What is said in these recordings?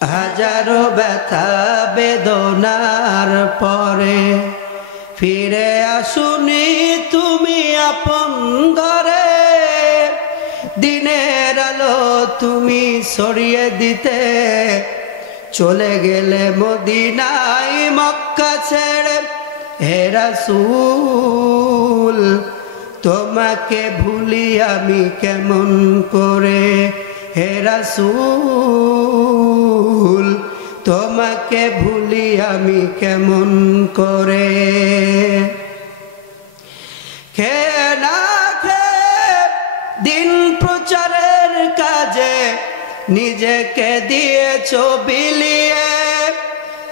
হাজারো ব্যথা বেদনার পরে ফিরে আসুনি তুমি আপন ঘরে, দিনের আলো তুমি ছড়িয়ে দিতে চলে গেলে মদিনায় মক্কা ছেড়ে। হে রাসূল তোমাকে ভুলি আমি কেমন করে, হে রাসূল তোমাকে ভুলি আমি কেমন করে। খেয়ে না খেয়ে দিন প্রচারের কাজে নিজেকে দিয়েছো বিলিয়ে,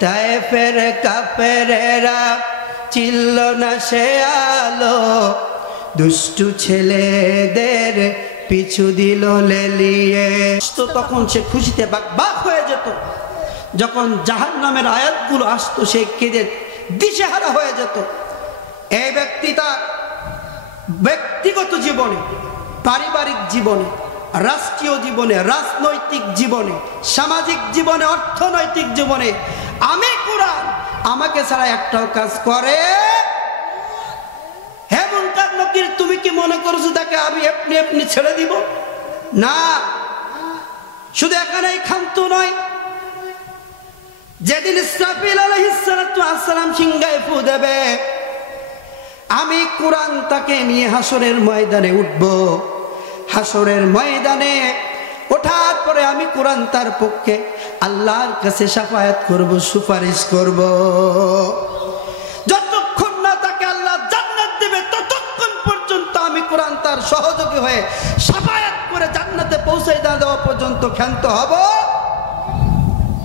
তায়েফের কাফেরেরা চিনল না সে আলো, দুষ্টু ছেলেদের পিছু দিল লেলিয়ে। তখন সে খুশিতে বাক হয়ে যেত, যখন জাহান্নামের আয়াতগুলো আসতো সে কেঁদে দিশেহারা হয়ে যেত। এই ব্যক্তি তার ব্যক্তিগত জীবনে, পারিবারিক জীবনে, রাষ্ট্রীয় জীবনে, রাজনৈতিক জীবনে, সামাজিক জীবনে, অর্থনৈতিক জীবনে আমি কুরআন আমাকে ছাড়া একটাও কাজ করে। হে মুনকার নকির, তুমি কি মনে করছো তাকে আমি এমনি ছেড়ে দিব? না, শুধু এখানেই ক্ষান্ত নয়, যেদিন ইসরাফিল আলাইহিস সালাতু ওয়াস সালাম সিংহায় ফু দেবে, আমি কুরআন তাকে নিয়ে হাসরের ময়দানে উঠব। হাসরের ময়দানে ওঠার পরে আমি কুরআন তার পক্ষে আল্লাহর কাছে শাফায়াত করব, সুপারিশ করব। যতক্ষণ না তাকে আল্লাহ জান্নাত দেবে ততক্ষণ পর্যন্ত আমি কুরআন তার সহযোগী হয়ে শাফায়াত করে জান্নাতে পৌঁছে দেওয়া পর্যন্ত ক্ষান্ত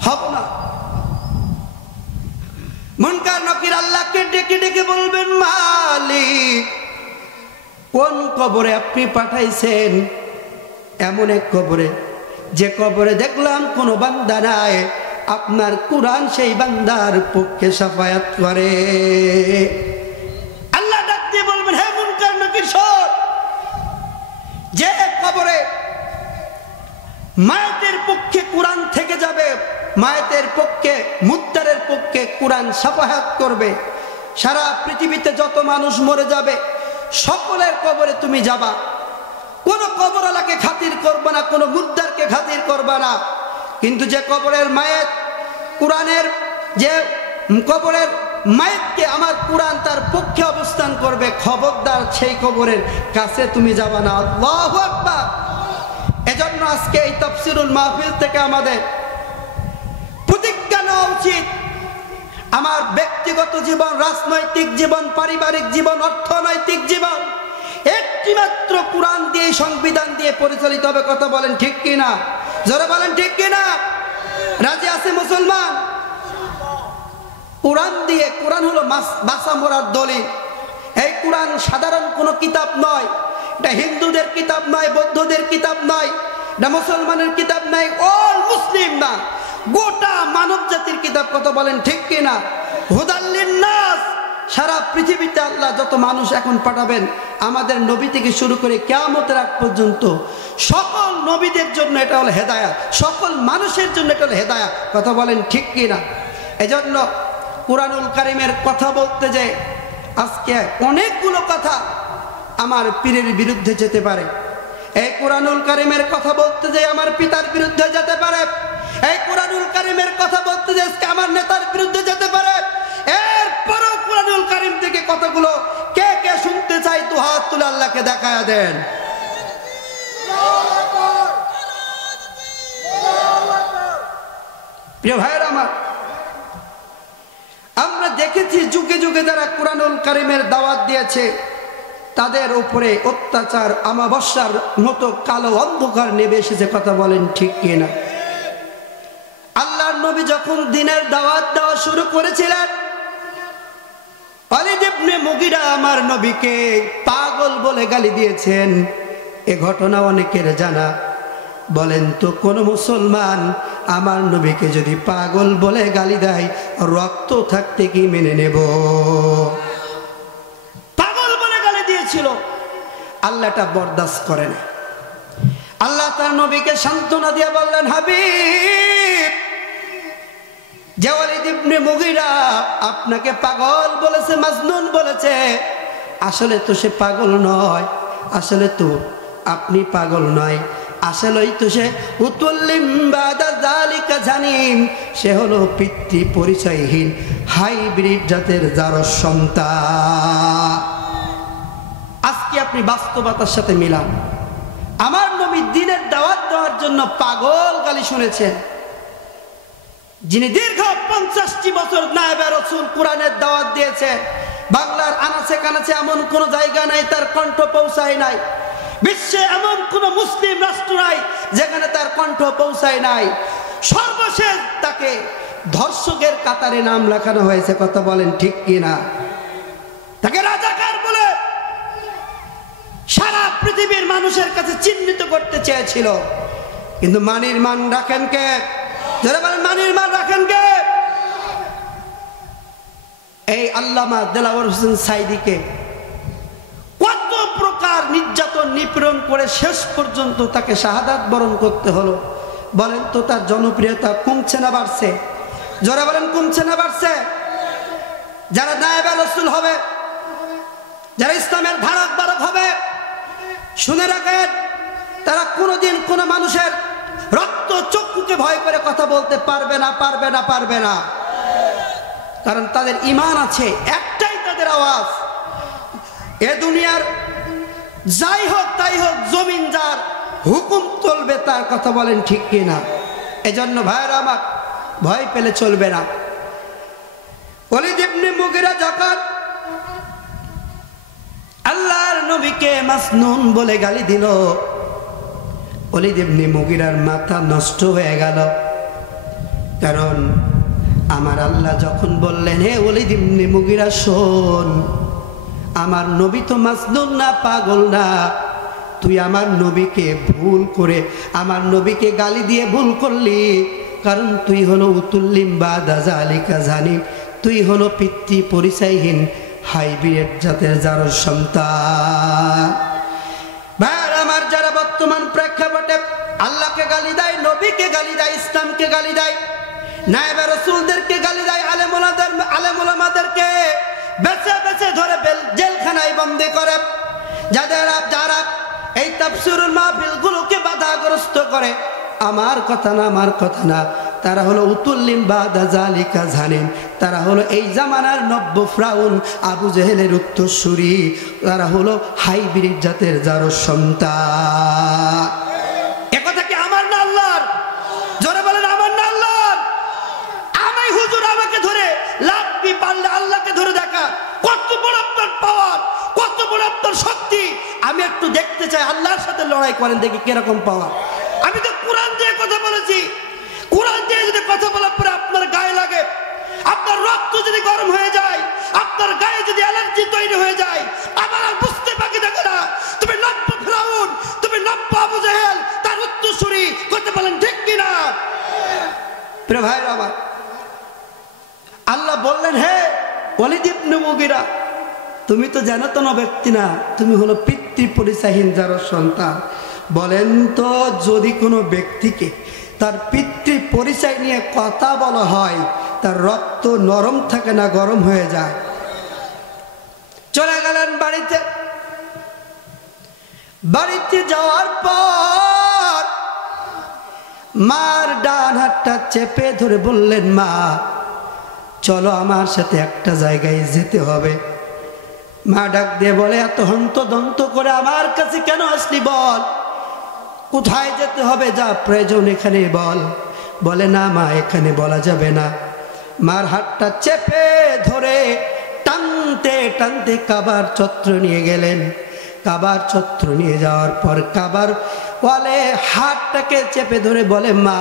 হব না। মুনকার নকির আল্লাহকে ডেকে ডেকে বলবেন, মালিক কোন কবরে আপনি পাঠাইছেন? এমন এক কবরে, যে কবরে দেখলাম কোনো বান্দা নাই, আপনার কুরআন সেই বান্দার পক্ষে শাফায়াত করে। আল্লাহ ডাক দিয়ে বলবেন, হে মুনকার নকির শোন, যে কবরে মায়েতের পক্ষে কুরআন থেকে যাবে, মায়েতের পক্ষে, মুদ্দারের পক্ষে কুরআন শাফায়াত করবে, সারা পৃথিবীতে যত মানুষ মরে যাবে সকলের কবরে তুমি যাবা, কোন কবরওয়ালাকে খাতির করবে না, কোন মুদ্দারকে খাতির করবে না। কিন্তু যে কবরের মায়েত, কুরআনের যে কবরের মায়েতকে আমার কুরআন তার পক্ষে অবস্থান করবে, খবরদার সেই কবরের কাছে তুমি যাবা না। আল্লাহু আকবার। এজন্য আজকে এই তাফসীরুল মাহফিল থেকে আমাদের প্রতিজ্ঞা নেওয়া উচিত, আমার ব্যক্তিগত জীবন, রাজনৈতিক জীবন, পারিবারিক জীবন, অর্থনৈতিক জীবন একটি মাত্র কুরআন দিয়ে, সংবিধান দিয়ে পরিচালিত হবে। কথা বলেন ঠিক কিনা? জোরে বলেন ঠিক কিনা? রাজি আছে মুসলমান? কুরআন দিয়ে, কুরআন হলো বাঁচা মরার দলিল। এই কুরআন সাধারণ কোনো কিতাব নয়, এটা হিন্দুদের কিতাব নয়, বৌদ্ধদের কিতাব নয়, এটা মুসলমানের কিতাব নয়, অল মুসলিম না, গোটা মানব জাতির কিতাব। কথা বলেন ঠিক কিনা? হুদাল লিন্নাস, সারা পৃথিবীতে আল্লাহ যত মানুষ এখন পাঠাবেন, আমাদের নবী থেকে শুরু করে কিয়ামতের আগ পর্যন্ত সকল নবীদের জন্য এটা হলো হেদায়াত, সকল মানুষের জন্য এটা হলো হেদায়াত। কথা বলেন ঠিক কিনা? এজন্য কুরআনুল কারীমের কথা বলতে যে আজকে অনেকগুলো কথা আমার পীরের বিরুদ্ধে যেতে পারে, এই কুরআনুল কারীমের কথা বলতে যে আমার পিতার বিরুদ্ধে যেতে পারে, এই কুরআনুল কারীমের কথা বলতে যে আজকে আমার নেতার বিরুদ্ধে যেতে পারে। এরপরও কুরআনুল কারীম থেকে কথাগুলো কে কে শুনতে চাই তো হাত তুলে আল্লাহকে দেখায়া দেন। প্রিয় ভাইয়েরা আমার, আমরা দেখেছি যুগে যুগে যারা কুরআনুল কারীমের দাওয়াত দিয়েছে তাদের উপরে অত্যাচার আমাবস্যার মতো কালো অন্ধকার নেমে এসেছে। কথা বলেন ঠিক কিনা? আল্লাহর নবী যখন দ্বীনের দাওয়াত দেওয়া শুরু করেছিলেন, খালিদ ইবনে মুগিরা আমার নবীকে পাগল বলে গালি দিয়েছেন। এ ঘটনা অনেকের জানা। বলেন তো কোন মুসলমান আমার নবীকে যদি পাগল বলে গালি দেয়, রক্ত থাকতে কি মেনে নেব? পাগল বলে গালি দিয়েছিল, আল্লাহটা বরদাস্ত করে না। আল্লাহ তার নবীকে সান্ত্বনা দিয়ে বললেন, হাবিব যে ওয়ালিদ ইবনে মুগীরা আপনাকে পাগল বলেছে, মাজনুন বলেছে, আসলে তো সে পাগল নয়, আসলে তো আপনি পাগল নয়, আসলেই তো সে উতুল্লিম বাদা যালিকা জানিম, সে হলো পিতৃ পরিচয়হীন হাইব্রিড জাতের জারস সন্তান। আজকে আপনি বাস্তবতার সাথে মিলান। আমার নবী দ্বীনের দাওয়াত দেওয়ার জন্য পাগল গালি শুনেছেন, যিনি দীর্ঘ 50টি বছর নায়েবে রাসূল কোরআনের দাওয়াত দিয়েছে, বাংলার আনাচে কানাচে এমন কোন জায়গা নাই তার কণ্ঠ পৌঁছায় নাই, বিশ্বে এমন কোন মুসলিম রাষ্ট্র নাই যেখানে তার কণ্ঠ পৌঁছায় নাই। সর্বশেষ তাকে ধর্ষকের কাতারে নাম লেখানো হয়েছে, কথা বলেন ঠিক কিনা? তাকে রাজাকার বলে সারা পৃথিবীর মানুষের কাছে চিহ্নিত করতে চেয়েছিল, কিন্তু মানির মান রাখেন কে? যারা বলেন মানির মান রাখেন কে? এই আল্লামা দেলাওয়ার হোসেন সাইদিকে কত প্রকার নির্যাতন নিপীড়ন করে শেষ পর্যন্ত তাকে শাহাদাত বরণ করতে হলো। বলেন তো তার জনপ্রিয়তা কমছে না বাড়ছে? যারা বলেন কমছে না বাড়ছে? যারা নায়েবে রাসূল হবে, যারা ইসলামের ধারক বারক হবে, শুনে রাখেন, তারা কোনোদিন কোনো মানুষের রক্ত চক্ষুকে ভয় করে কথা বলতে পারবে না, পারবে না, পারবে না। কারণ তাদের ঈমান আছে, একটাই তাদের আওয়াজ, এ দুনিয়ার যাই হোক তাই হোক, জমিন যার হুকুম চলবে তার, কথা বলেন ঠিক কিনা? এজন্য ভাইরা আমার, ভয় পেলে চলবে না। ওয়ালিদ ইবনে মুগীরা যখন আল্লাহর নবীকে মাজনুন বলে গালি দিল, ওয়ালিদ ইবনে মুগীরার মাথা নষ্ট হয়ে গেল। কারণ আমার আল্লাহ যখন বললেন, হে ওয়ালিদ ইবনে মুগীরা শোন, আমার নবী তো মাজনুন না, পাগল না, তুই আমার নবীকে ভুল করে আমার নবীকে গালি দিয়ে ভুল করলি, কারণ তুই হলো উতুল্লিম বাদা যালিকা জানিম, তুই হলো পিতৃ পরিচয়হীন হাইব্রিড জাতের জারস সন্তান। ভাইয়ার আমার, যারা বর্তমান প্রেক্ষাপটে আল্লাহকে গালি দেয়, নবীকে গালি দেয়, ইসলামকে গালি দেয়, নায়েবে রাসূলদেরকে গালি দেয়, আলেম ওলামাদেরকে বেছে বেছে ধরে জেলখানায় বন্দী করে, যারা এই তাফসীরুল মাহফিলগুলোকে বাধাগ্রস্ত করে, আমার কথা না, আমার কথা না, তারা হলো উতুল্লিম বাদা যালিকা জানিম, তারা হলো এই জামানার নব্য ফ্রাউন আবু জেহেলের উত্তরসূরি, তারা হলো হাইব্রিড জাতের জারস সন্তান। একথা কি আমার না আল্লাহর? জোরে বলেন আমার না আল্লাহর? আমি হুজুর আমাকে ধরে লাভবি পারলে আল্লাহকে ধরে দেখা, কত বড় আপনার পাওয়ার, কত বড় আপনার শক্তি। আমি একটু দেখতে চাই আল্লাহর সাথে লড়াই করেন, দেখি কিরকম পাওয়ার। আমি তো কোরআন দিয়ে কথা বলেছি, কোরআন দিয়ে যদি কথা বলার পরে আপনার গায়ে লাগে, আপনার রক্ত যদি গরম হয়ে যায়, আপনার গায়ে যদি অ্যালার্জি তৈরি হয়ে যায়, আবার আর বুঝতে বাকি থাকে না তুমি নব্য ফিরাউন, তুমি নব্য আবু জেহেল, তার উত্তরসূরি, করতে বলেন ঠিক কিনা? প্রিয় ভাইরা আমার, আল্লাহ বললেন, হে ওয়ালিদ ইবনে মুগীরা, তুমি তো জানো তো না ব্যক্তি না, তুমি হলো পিতৃ পরিচয়হীন জারস সন্তান। বলেন তো, যদি কোনো ব্যক্তিকে তার পিতৃ পরিচয় নিয়ে কথা বলা হয়, তার রক্ত নরম থাকে না গরম হয়ে যায়? চলে গেলেন বাড়িতে, বাড়িতে যাওয়ার পর মার ডান হাতটা চেপে ধরে বললেন, মা চলো আমার সাথে একটা জায়গায় যেতে হবে। মা ডাক দিয়ে বলে, এত হন্তদন্ত করে আমার কাছে কেন আসলি? বল কোথায় যেতে হবে, যা প্রয়োজন এখানে বল। বলে, না মা, এখানে বলা যাবে না। মার হাতটা চেপে ধরে টানতে টানতে কাবার চত্বর নিয়ে গেলেন। কাবার চত্বর নিয়ে যাওয়ার পর কাবার ওয়ালে হাতটাকে চেপে ধরে বলে, মা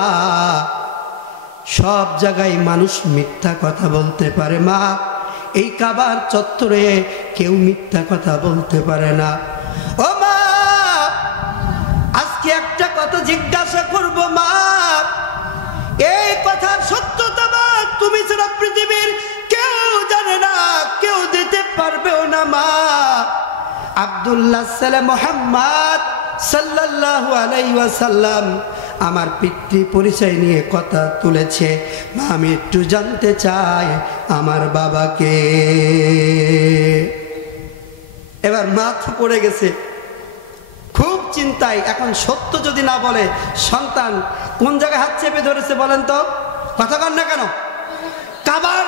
সব জায়গায় মানুষ মিথ্যা কথা বলতে পারে মা, এই কাবার চত্বরে কেউ মিথ্যা কথা বলতে পারে না। ও মা, আজকে একটা কথা জিজ্ঞাসা করব মা, এই কথার সত্যতা মা তুমি ছাড়া পৃথিবীর কেউ জানে না, কেউ দিতে পারবেও না মা। আব্দুল্লাহ সালে মুহাম্মদ সাল্লাল্লাহু আলাইহি ওয়াসাল্লাম আমার পিতৃ পরিচয় নিয়ে কথা তুলেছে। মা আমি একটু জানতে চাই আমার বাবাকে। এবার মাথা পড়ে গেছে, খুব চিন্তায়। এখন সত্য যদি না বলে সন্তান কোন জায়গায় হাত চেপে ধরেছে বলেন তো, কথা বল না কেন? কাবার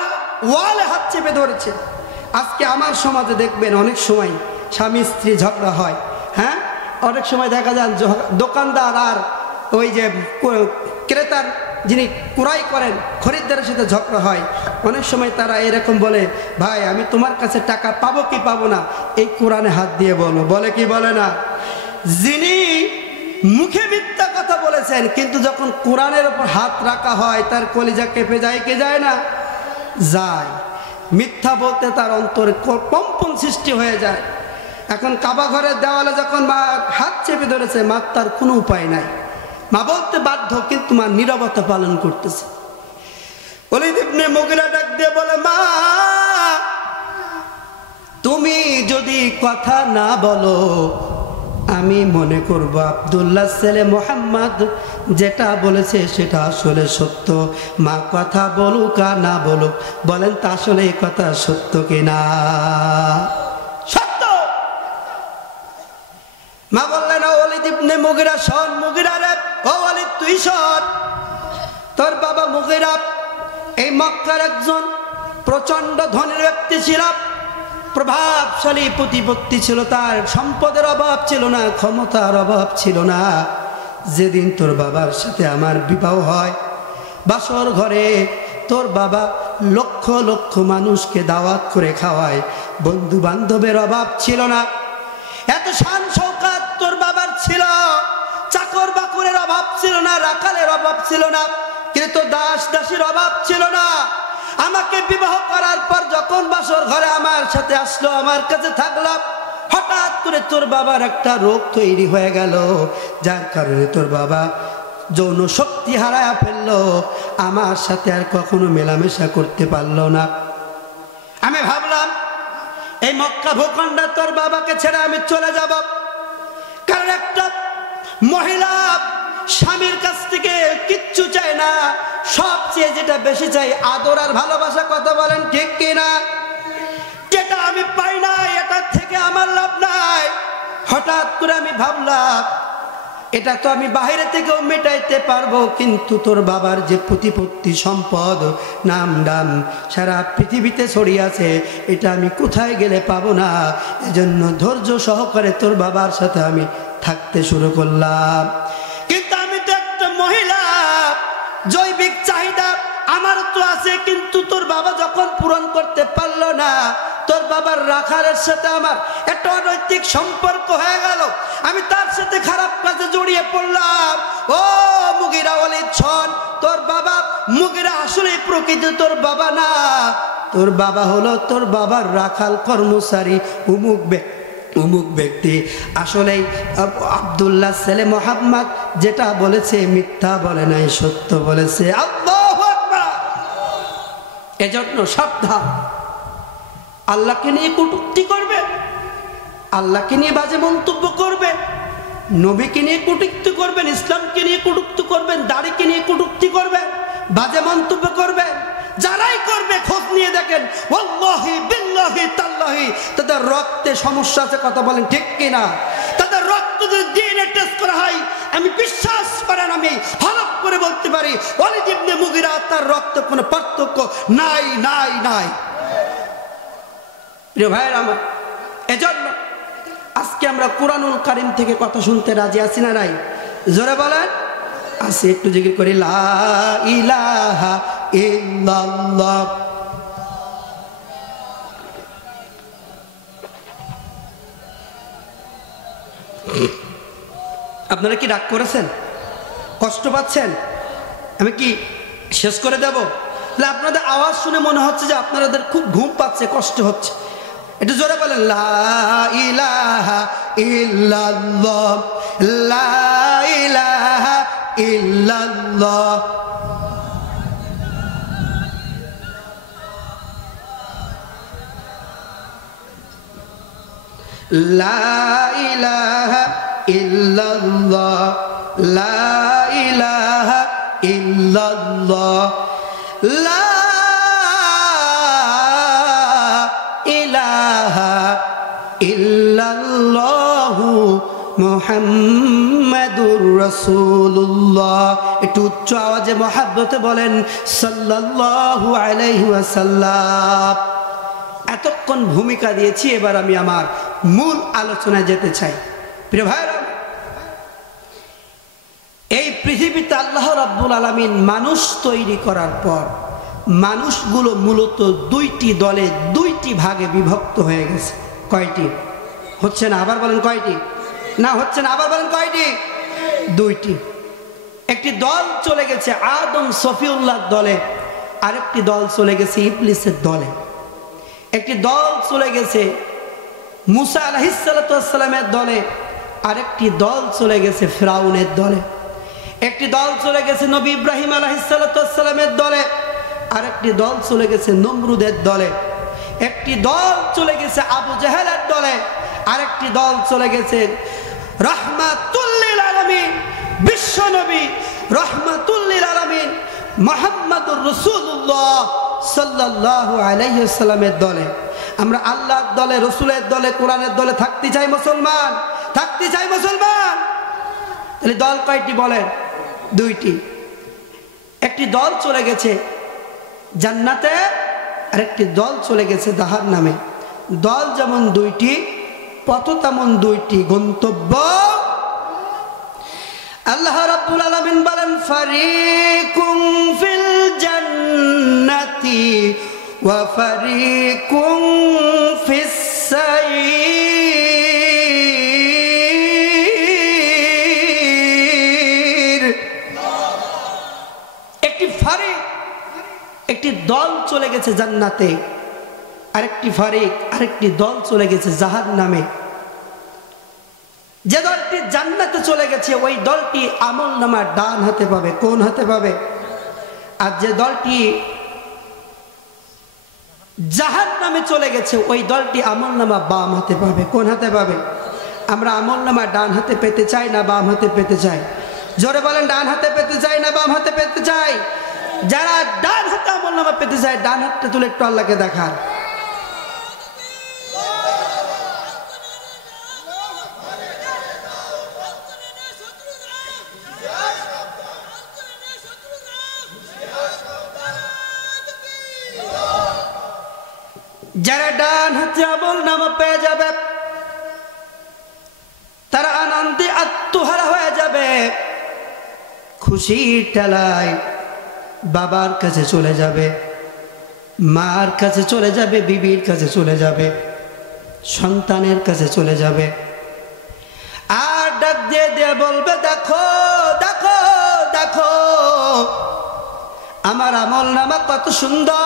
ওয়ালে হাত চেপে ধরেছে। আজকে আমার সমাজে দেখবেন অনেক সময় স্বামী স্ত্রী ঝগড়া হয়, হ্যাঁ, অনেক সময় দেখা যায় দোকানদার আর ওই যে ক্রেতার যিনি ক্রয় করেন খরিদ্দারের সাথে ঝগড়া হয়। অনেক সময় তারা এরকম বলে, ভাই আমি তোমার কাছে টাকা পাবো কি পাবো না এই কোরআনে হাত দিয়ে বলো, বলে কি বলে না? যিনি মুখে মিথ্যা কথা বলেছেন কিন্তু যখন কোরআনের উপর হাত রাখা হয় তার কলিজা কেঁপে যায় কি যায় না? যায়। মিথ্যা বলতে তার অন্তরে কম্পন সৃষ্টি হয়ে যায়। এখন কাবা ঘরের দেওয়ালে যখন মা হাত চেপে ধরেছে, মা তার কোনো উপায় নাই, মা বলতে বাধ্য, কিন্তু মা নীরবতা পালন করতেছে। ওলীদ ইবনে মুগীরা ডাক দিয়ে বলে, মা তুমি যদি কথা না বলো আমি মনে করব আব্দুল্লাহ ছেলে মোহাম্মদ যেটা বলেছে সেটা আসলে সত্য। মা কথা বলুক আর না বলুক, বলেন তা আসলে এই কথা সত্য কিনা? সত্য। মা বললেন, ওলীদ ইবনে মুগীরা শোন, মুগীরা রে, ও ওলীদ তুই শোন, তোর বাবা মুগীরা এই মক্কার একজন প্রচন্ড ধনী ব্যক্তি ছিল, প্রভাবশালী প্রতিপত্তি ছিল, তার সম্পদের অভাব ছিল না, ক্ষমতার অভাব ছিল না। যেদিন তোর বাবার সাথে আমার বিবাহ হয়, বাসর ঘরে তোর বাবা লক্ষ লক্ষ মানুষকে দাওয়াত করে খাওয়ায়, বন্ধু বান্ধবের অভাব ছিল না, এত শান শৌকাত তোর বাবার ছিল, চাকর বাকরের অভাব ছিল না, রাখালের অভাব ছিল না, কিন্তু দাস দাসীর অভাব ছিল না। আমাকে বিবাহ করার পর যখন বাসর ঘরে আমার সাথে আসলো, আমার কাছে থাকলো, হঠাৎ করে তোর বাবার একটা রোগ তৈরি হয়ে গেল, যার কারণে তোর বাবা যৌন শক্তি হারায়া ফেললো, আমার সাথে আর কখনো মেলামেশা করতে পারলো না। আমি ভাবলাম এই মক্কা ভূখণ্ডে তোর বাবাকে ছেড়ে আমি চলে যাব, কারণ একটা মহিলা স্বামীর কাছ থেকে কিচ্ছু চায় না, সবচেয়ে যেটা বেশি চাই আদর আর ভালোবাসা। কথা বলেন ঠিক কিনা? যেটা আমি পাই না এটার থেকে আমার লাভ নাই। হঠাৎ করে আমি ভাবলাম এটা তো আমি বাইরে থেকেও মেটাইতে পারবো, কিন্তু তোর বাবার যে প্রতিপত্তি সম্পদ নাম ডাম সারা পৃথিবীতে ছড়িয়ে আছে, এটা আমি কোথায় গেলে পাবো না। এজন্য ধৈর্য সহকারে তোর বাবার সাথে আমি থাকতে শুরু করলাম। কিন্তু আমি তো একটা মহিলা, জৈবিক চাহিদা আমার তো আছে, কিন্তু তোর বাবা যখন পূরণ করতে পারলো না, তোর বাবার রাখালের সাথে আমার একটা অনৈতিক সম্পর্ক হয়ে গেল, আমি তার সাথে খারাপ কাজে জড়িয়ে পড়লাম। ও মুগীরা, ওলীদ শোন, তোর বাবা মুগীরা আসলে প্রকৃত তোর বাবা না, তোর বাবা হলো তোর বাবার রাখাল কর্মচারী অমুক ব্যক্তি। আসলেই আব্দুল্লাহ ছেলে মোহাম্মদ যেটা বলেছে মিথ্যা বলে নাই, সত্য বলেছে। আল্লাহু আকবার। এজন্য সাবধান, আল্লাহকে নিয়ে কটূক্তি করবে, আল্লাহকে নিয়ে বাজে মন্তব্য করবে, নবীকে নিয়ে কটূক্তি করবেন, ইসলামকে নিয়ে কটূক্তি করবেন, দাড়িকে নিয়ে কটূক্তি করবেন, বাজে মন্তব্য করবেন, যারাই করবে খোঁজ নিয়ে দেখেন ওয়াল্লাহি বিল্লাহি তাল্লাহি তাদের রক্তে সমস্যা আছে। কথা বলেন ঠিক কিনা? তাদের রক্ত যদি ডিএনএ টেস্ট করা হয়, আমি বিশ্বাস করেন আমি হলফ করে বলতে পারি ওলীদ ইবনে মুগীরা তার রক্তে কোনো পার্থক্য নাই নাই নাই। প্রিয় ভাইয়ের আমার, এজন্য আজকে আমরা কুরআনুল কারীম থেকে কথা শুনতে রাজি আছি না নাই? জোরে বলেন আছি। একটু জিকির করি, লা ইলাহা ইল্লাল্লাহ। আপনারা কি রাগ করেছেন? কষ্ট পাচ্ছেন? আমি কি শেষ করে দেব? আপনাদের আওয়াজ শুনে মনে হচ্ছে যে আপনাদের খুব ঘুম পাচ্ছে, কষ্ট হচ্ছে। একটু জোরে বলেন, লা ইলাহা ইল্লাল্লাহ, লা ইলাহা ইল্লাল্লাহ। লা ইলাহা ইল্লাল্লাহ, লা ইলাহা ইল্লাল্লাহ লা ইলাহা ইল্লাল্লাহু মুহাম্মাদুর রাসূলুল্লাহ। একটু উচ্চ আওয়াজে মহব্বতে বলেন সাল্লাল্লাহু আলাইহি ওয়াসাল্লাম। এতক্ষণ ভূমিকা দিয়েছি, এবার আমি আমার মূল আলোচনায় যেতে চাই। প্রিয় ভাইরা, এই পৃথিবীতে আল্লাহ রাব্বুল আলামিন মানুষ তৈরি করার পর মানুষগুলো মূলত দুইটি দলে, দুইটি ভাগে বিভক্ত হয়ে গেছে। কয়টি? হচ্ছে না, আবার বলেন কয়টি? না হচ্ছে না, আবার বলেন কয়টি? দুইটি। একটি দল চলে গেছে আদম সফিউল্লাহর দলে, আরেকটি দল চলে গেছে ইবলিসের দলে। একটি দল চলে গেছে মুসা আলাইহিস সালাতু ওয়াস সালামের দলে, আরেকটি দল চলে গেছে ফিরাউনের দলে। একটি দল চলে গেছে নবী ইব্রাহিম আলাইহিস সালাতু ওয়াস সালামের দলে, আরেকটি দল চলে গেছে নমরুদের দলে। একটি দল চলে গেছে আবু জাহেলের দলে, আরেকটি দল চলে গেছে রাহমাতুল লিল আলামিন বিশ্ব নবী রাহমাতুল লিল আলামিন মুহাম্মাদুর রাসূলুল্লাহ সাল্লাল্লাহু আলাইহি ওয়াসাল্লামের দলে। আমরা আল্লাহর দলে, রাসূলের দলে, কোরআনের দলে থাকতে চাই মুসলমান, থাকতে চাই মুসলমান। তাহলে দল কয়টি বলেন? দুইটি। একটি দল চলে গেছে জান্নাতে, আরেকটি দল চলে গেছে জাহান্নামে। দল যেমন দুইটি, পথ তেমন দুইটি, গন্তব্য। আল্লাহ রাব্বুল আলামিন বলেন ফারিকুম ফিল জান্নাতি ওয়া ফারিকুম ফিস সাইর। একটি দল চলে গেছে জান্নাতে, আরেকটি দল চলে গেছে জাহান্নামে। যে দলটি জান্নাতে চলে গেছে ওই দলটি আমলনামা ডান হাতে পাবে। কোন হাতে পাবে? আর যে দলটি জাহান্নামে চলে গেছে ওই দলটি আমলনামা বাম হাতে পাবে। কোন হাতে পাবে? আমরা আমলনামা ডান হাতে পেতে চাই না বাম হাতে পেতে চাই? জোরে বলেন, ডান হাতে পেতে চাই না বাম হাতে পেতে চাই? যারা ডান হাতে আমলনামা পেতে চায় ডান হাতটা তুলে একটু আল্লাহকে দেখান। যারা ডান হাতে আমলনামা পেয়ে যাবে তারা আনন্দে আত্মহারা হয়ে যাবে, খুশির ঠেলায় বাবার কাছে চলে যাবে, মার কাছে চলে যাবে, বিবির কাছে চলে যাবে, সন্তানের কাছে চলে যাবে। আর ডাক দিয়ে দিয়ে বলবে দেখো দেখো দেখো আমার আমলনামা কত সুন্দর,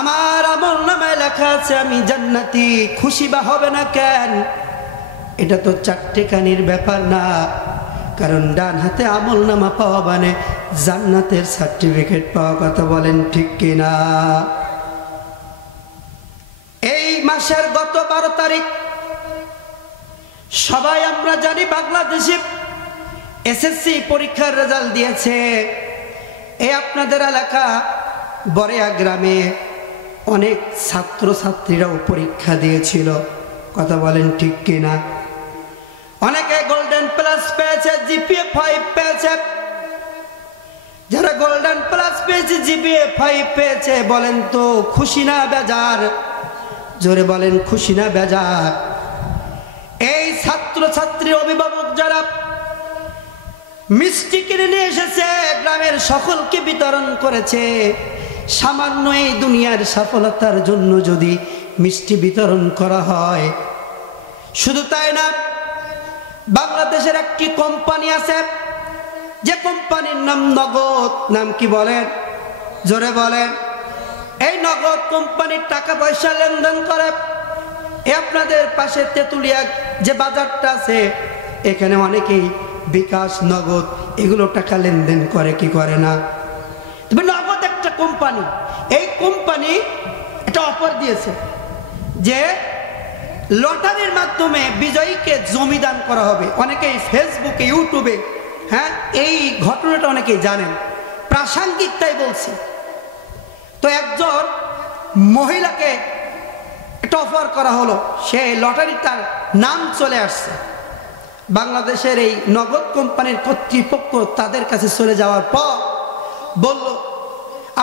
আমার আমলনামায় লেখা আছে আমি জান্নাতি। খুশি বা হবে না কেন? এটা তো চারটেখানির ব্যাপার না, কারণ ডান হাতে আমলনামা পাওয়া মানে জান্নাতের সার্টিফিকেট পাওয়া। কথা বলেন ঠিক কিনা? এই মাসের গত 12 তারিখ সবাই আমরা জানি বাংলাদেশে এসএসসি পরীক্ষার রেজাল্ট দিয়েছে। এই আপনাদের এলাকা বরেয়া গ্রামে অনেক ছাত্রছাত্রীরাও পরীক্ষা দিয়েছিল। কথা বলেন ঠিক কিনা? অনেকে গোল্ডেন প্লাস পেয়েছে, জিপিএ 5 পেয়েছে। যারা গোল্ডেন প্লাস পেয়েছে, জিপিএ 5 পেয়েছে, বলেন তো খুশি না বেজার? জোরে বলেন খুশি না বেজার? এই ছাত্রছাত্রী অভিভাবক যারা মিষ্টি কিনে নিয়ে এসেছে, গ্রামের সকলকে বিতরণ করেছে। সামান্য এই দুনিয়ার সফলতার জন্য যদি মিষ্টি বিতরণ করা হয়, শুধু তাই না, বাংলাদেশের একটি কোম্পানি আছে যে কোম্পানির নাম নগদ। নাম কি বলেন? জোরে বলেন। এই নগদ কোম্পানির টাকা পয়সা লেনদেন করে। আপনাদের পাশে তেতুলিয়া যে বাজারটা আছে, এখানে অনেকেই বিকাশ, নগদ এগুলো টাকা লেনদেন করে কি করে না? তবে নগদ একটা কোম্পানি, এই কোম্পানি একটা অফার দিয়েছে যে লটারির মাধ্যমে বিজয়ীকে জমি দান করা হবে। অনেকেই ফেসবুকে, ইউটিউবে হ্যাঁ, এই ঘটনাটা অনেকেই জানেন, প্রাসঙ্গিক তাই বলছি। তো একজন মহিলাকে একটা অফার করা হলো, সে লটারি তার নাম চলে আসছে। বাংলাদেশের এই নগদ কোম্পানির কর্তৃপক্ষ তাদের কাছে চলে যাওয়ার পর বলল,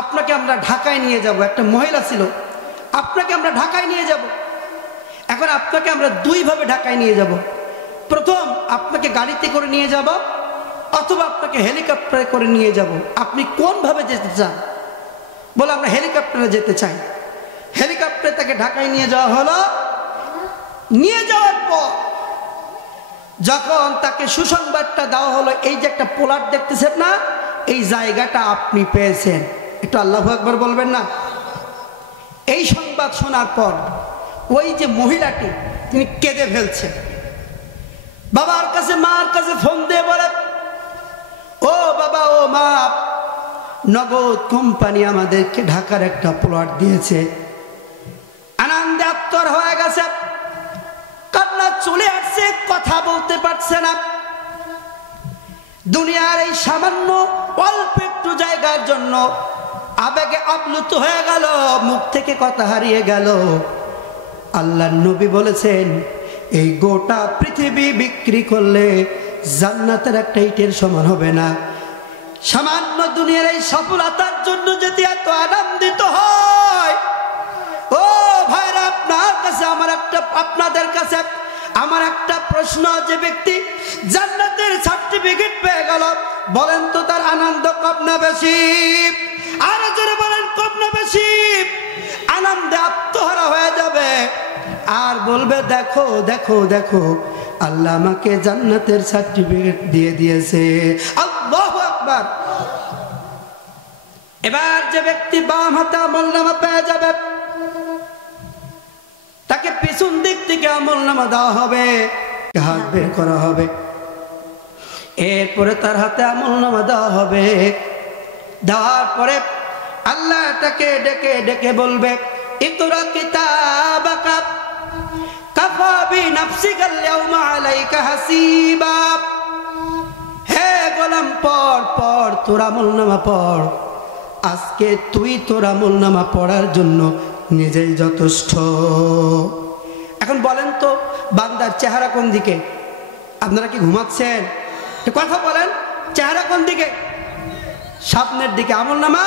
আপনাকে আমরা ঢাকায় নিয়ে যাব। একটা মহিলা ছিল, আপনাকে আমরা ঢাকায় নিয়ে যাব। এখন আপনাকে আমরা দুইভাবে ঢাকায় নিয়ে যাব। প্রথম, আপনাকে গাড়িতে করে নিয়ে যাব, অথবা আপনাকে হেলিকপ্টারে করে নিয়ে যাব। আপনি কোনভাবে যেতে চান? বলে, আমরা হেলিকপ্টারে যেতে চাই। হেলিকপ্টারে তাকে ঢাকায় নিয়ে যাওয়া হলো। নিয়ে যাওয়ার পর যখন তাকে সুসংবাদটা দেওয়া হলো, এই যে একটা পোলার দেখতেছেন না, এই জায়গাটা আপনি পেয়েছেন। একটু আল্লাহু আকবার বলবেন না? এই সংবাদ শোনার পর ওই যে মহিলাটি, তিনি কেঁদে ফেলছেন। বাবার কাছে, মার কাছে ফোন দিয়ে বলে, ও বাবা, ও মা, নগদ কোম্পানি আমাদেরকে ঢাকার একটা প্লট দিয়েছে। আনন্দে আত্মর হয়ে গেছে, কান্না চলে আসছে, কথা বলতে পারছে না। দুনিয়ার এই সামান্য অল্প একটু জায়গার জন্য আবেগে আপ্লুত হয়ে গেল, মুখ থেকে কথা হারিয়ে গেল। আল্লাহর নবী বলেছেন, এই গোটা পৃথিবী বিক্রি করলে জান্নাতের একটা ইটের সমান হবে না। সামান্য দুনিয়ার এই সফলতার জন্য যদি এত আনন্দিত হয়, ও ভাইরা, আপনাদের কাছে আমার একটা প্রশ্ন, যে ব্যক্তি জান্নাতের সার্টিফিকেট পেয়ে গেল, বলেন তো তার আনন্দ কম না বেশি? আর যারা বলেন কম না বেশি? আনন্দে আত্মহারা হয়ে যাবে আর বলবে, দেখো দেখো দেখো, আল্লাহ আমাকে জান্নাতের সার্টিফিকেট দিয়ে দিয়েছে। আল্লাহু আকবার। এবার যে ব্যক্তি বাম হাতে আমলনামা পেয়ে যাবে, তাকে পিছন দিক থেকে আমলনামা দেওয়া হবে, হাত বের করা হবে। এরপরে তার হাতে আমলনামা দেওয়া হবে। দেওয়ার পরে আল্লাহ তাকে ডেকে ডেকে বলবে, ইকরা কিতাবাকা কাফা বিনাফসিকা আল-ইয়াওমা আলাইকা হাসিবা। হে গোলাম, পড় পড়, তোর আমলনামা পড়। আজকে তুই তোর আমলনামা পড়ার জন্য নিজেই যথেষ্ট। এখন বলেন তো, বান্দার চেহারা কোন দিকে? আপনারা কি ঘুমাচ্ছেন? কথা বলেন, চেহারা কোন দিকে? সামনের দিকে। আমলনামা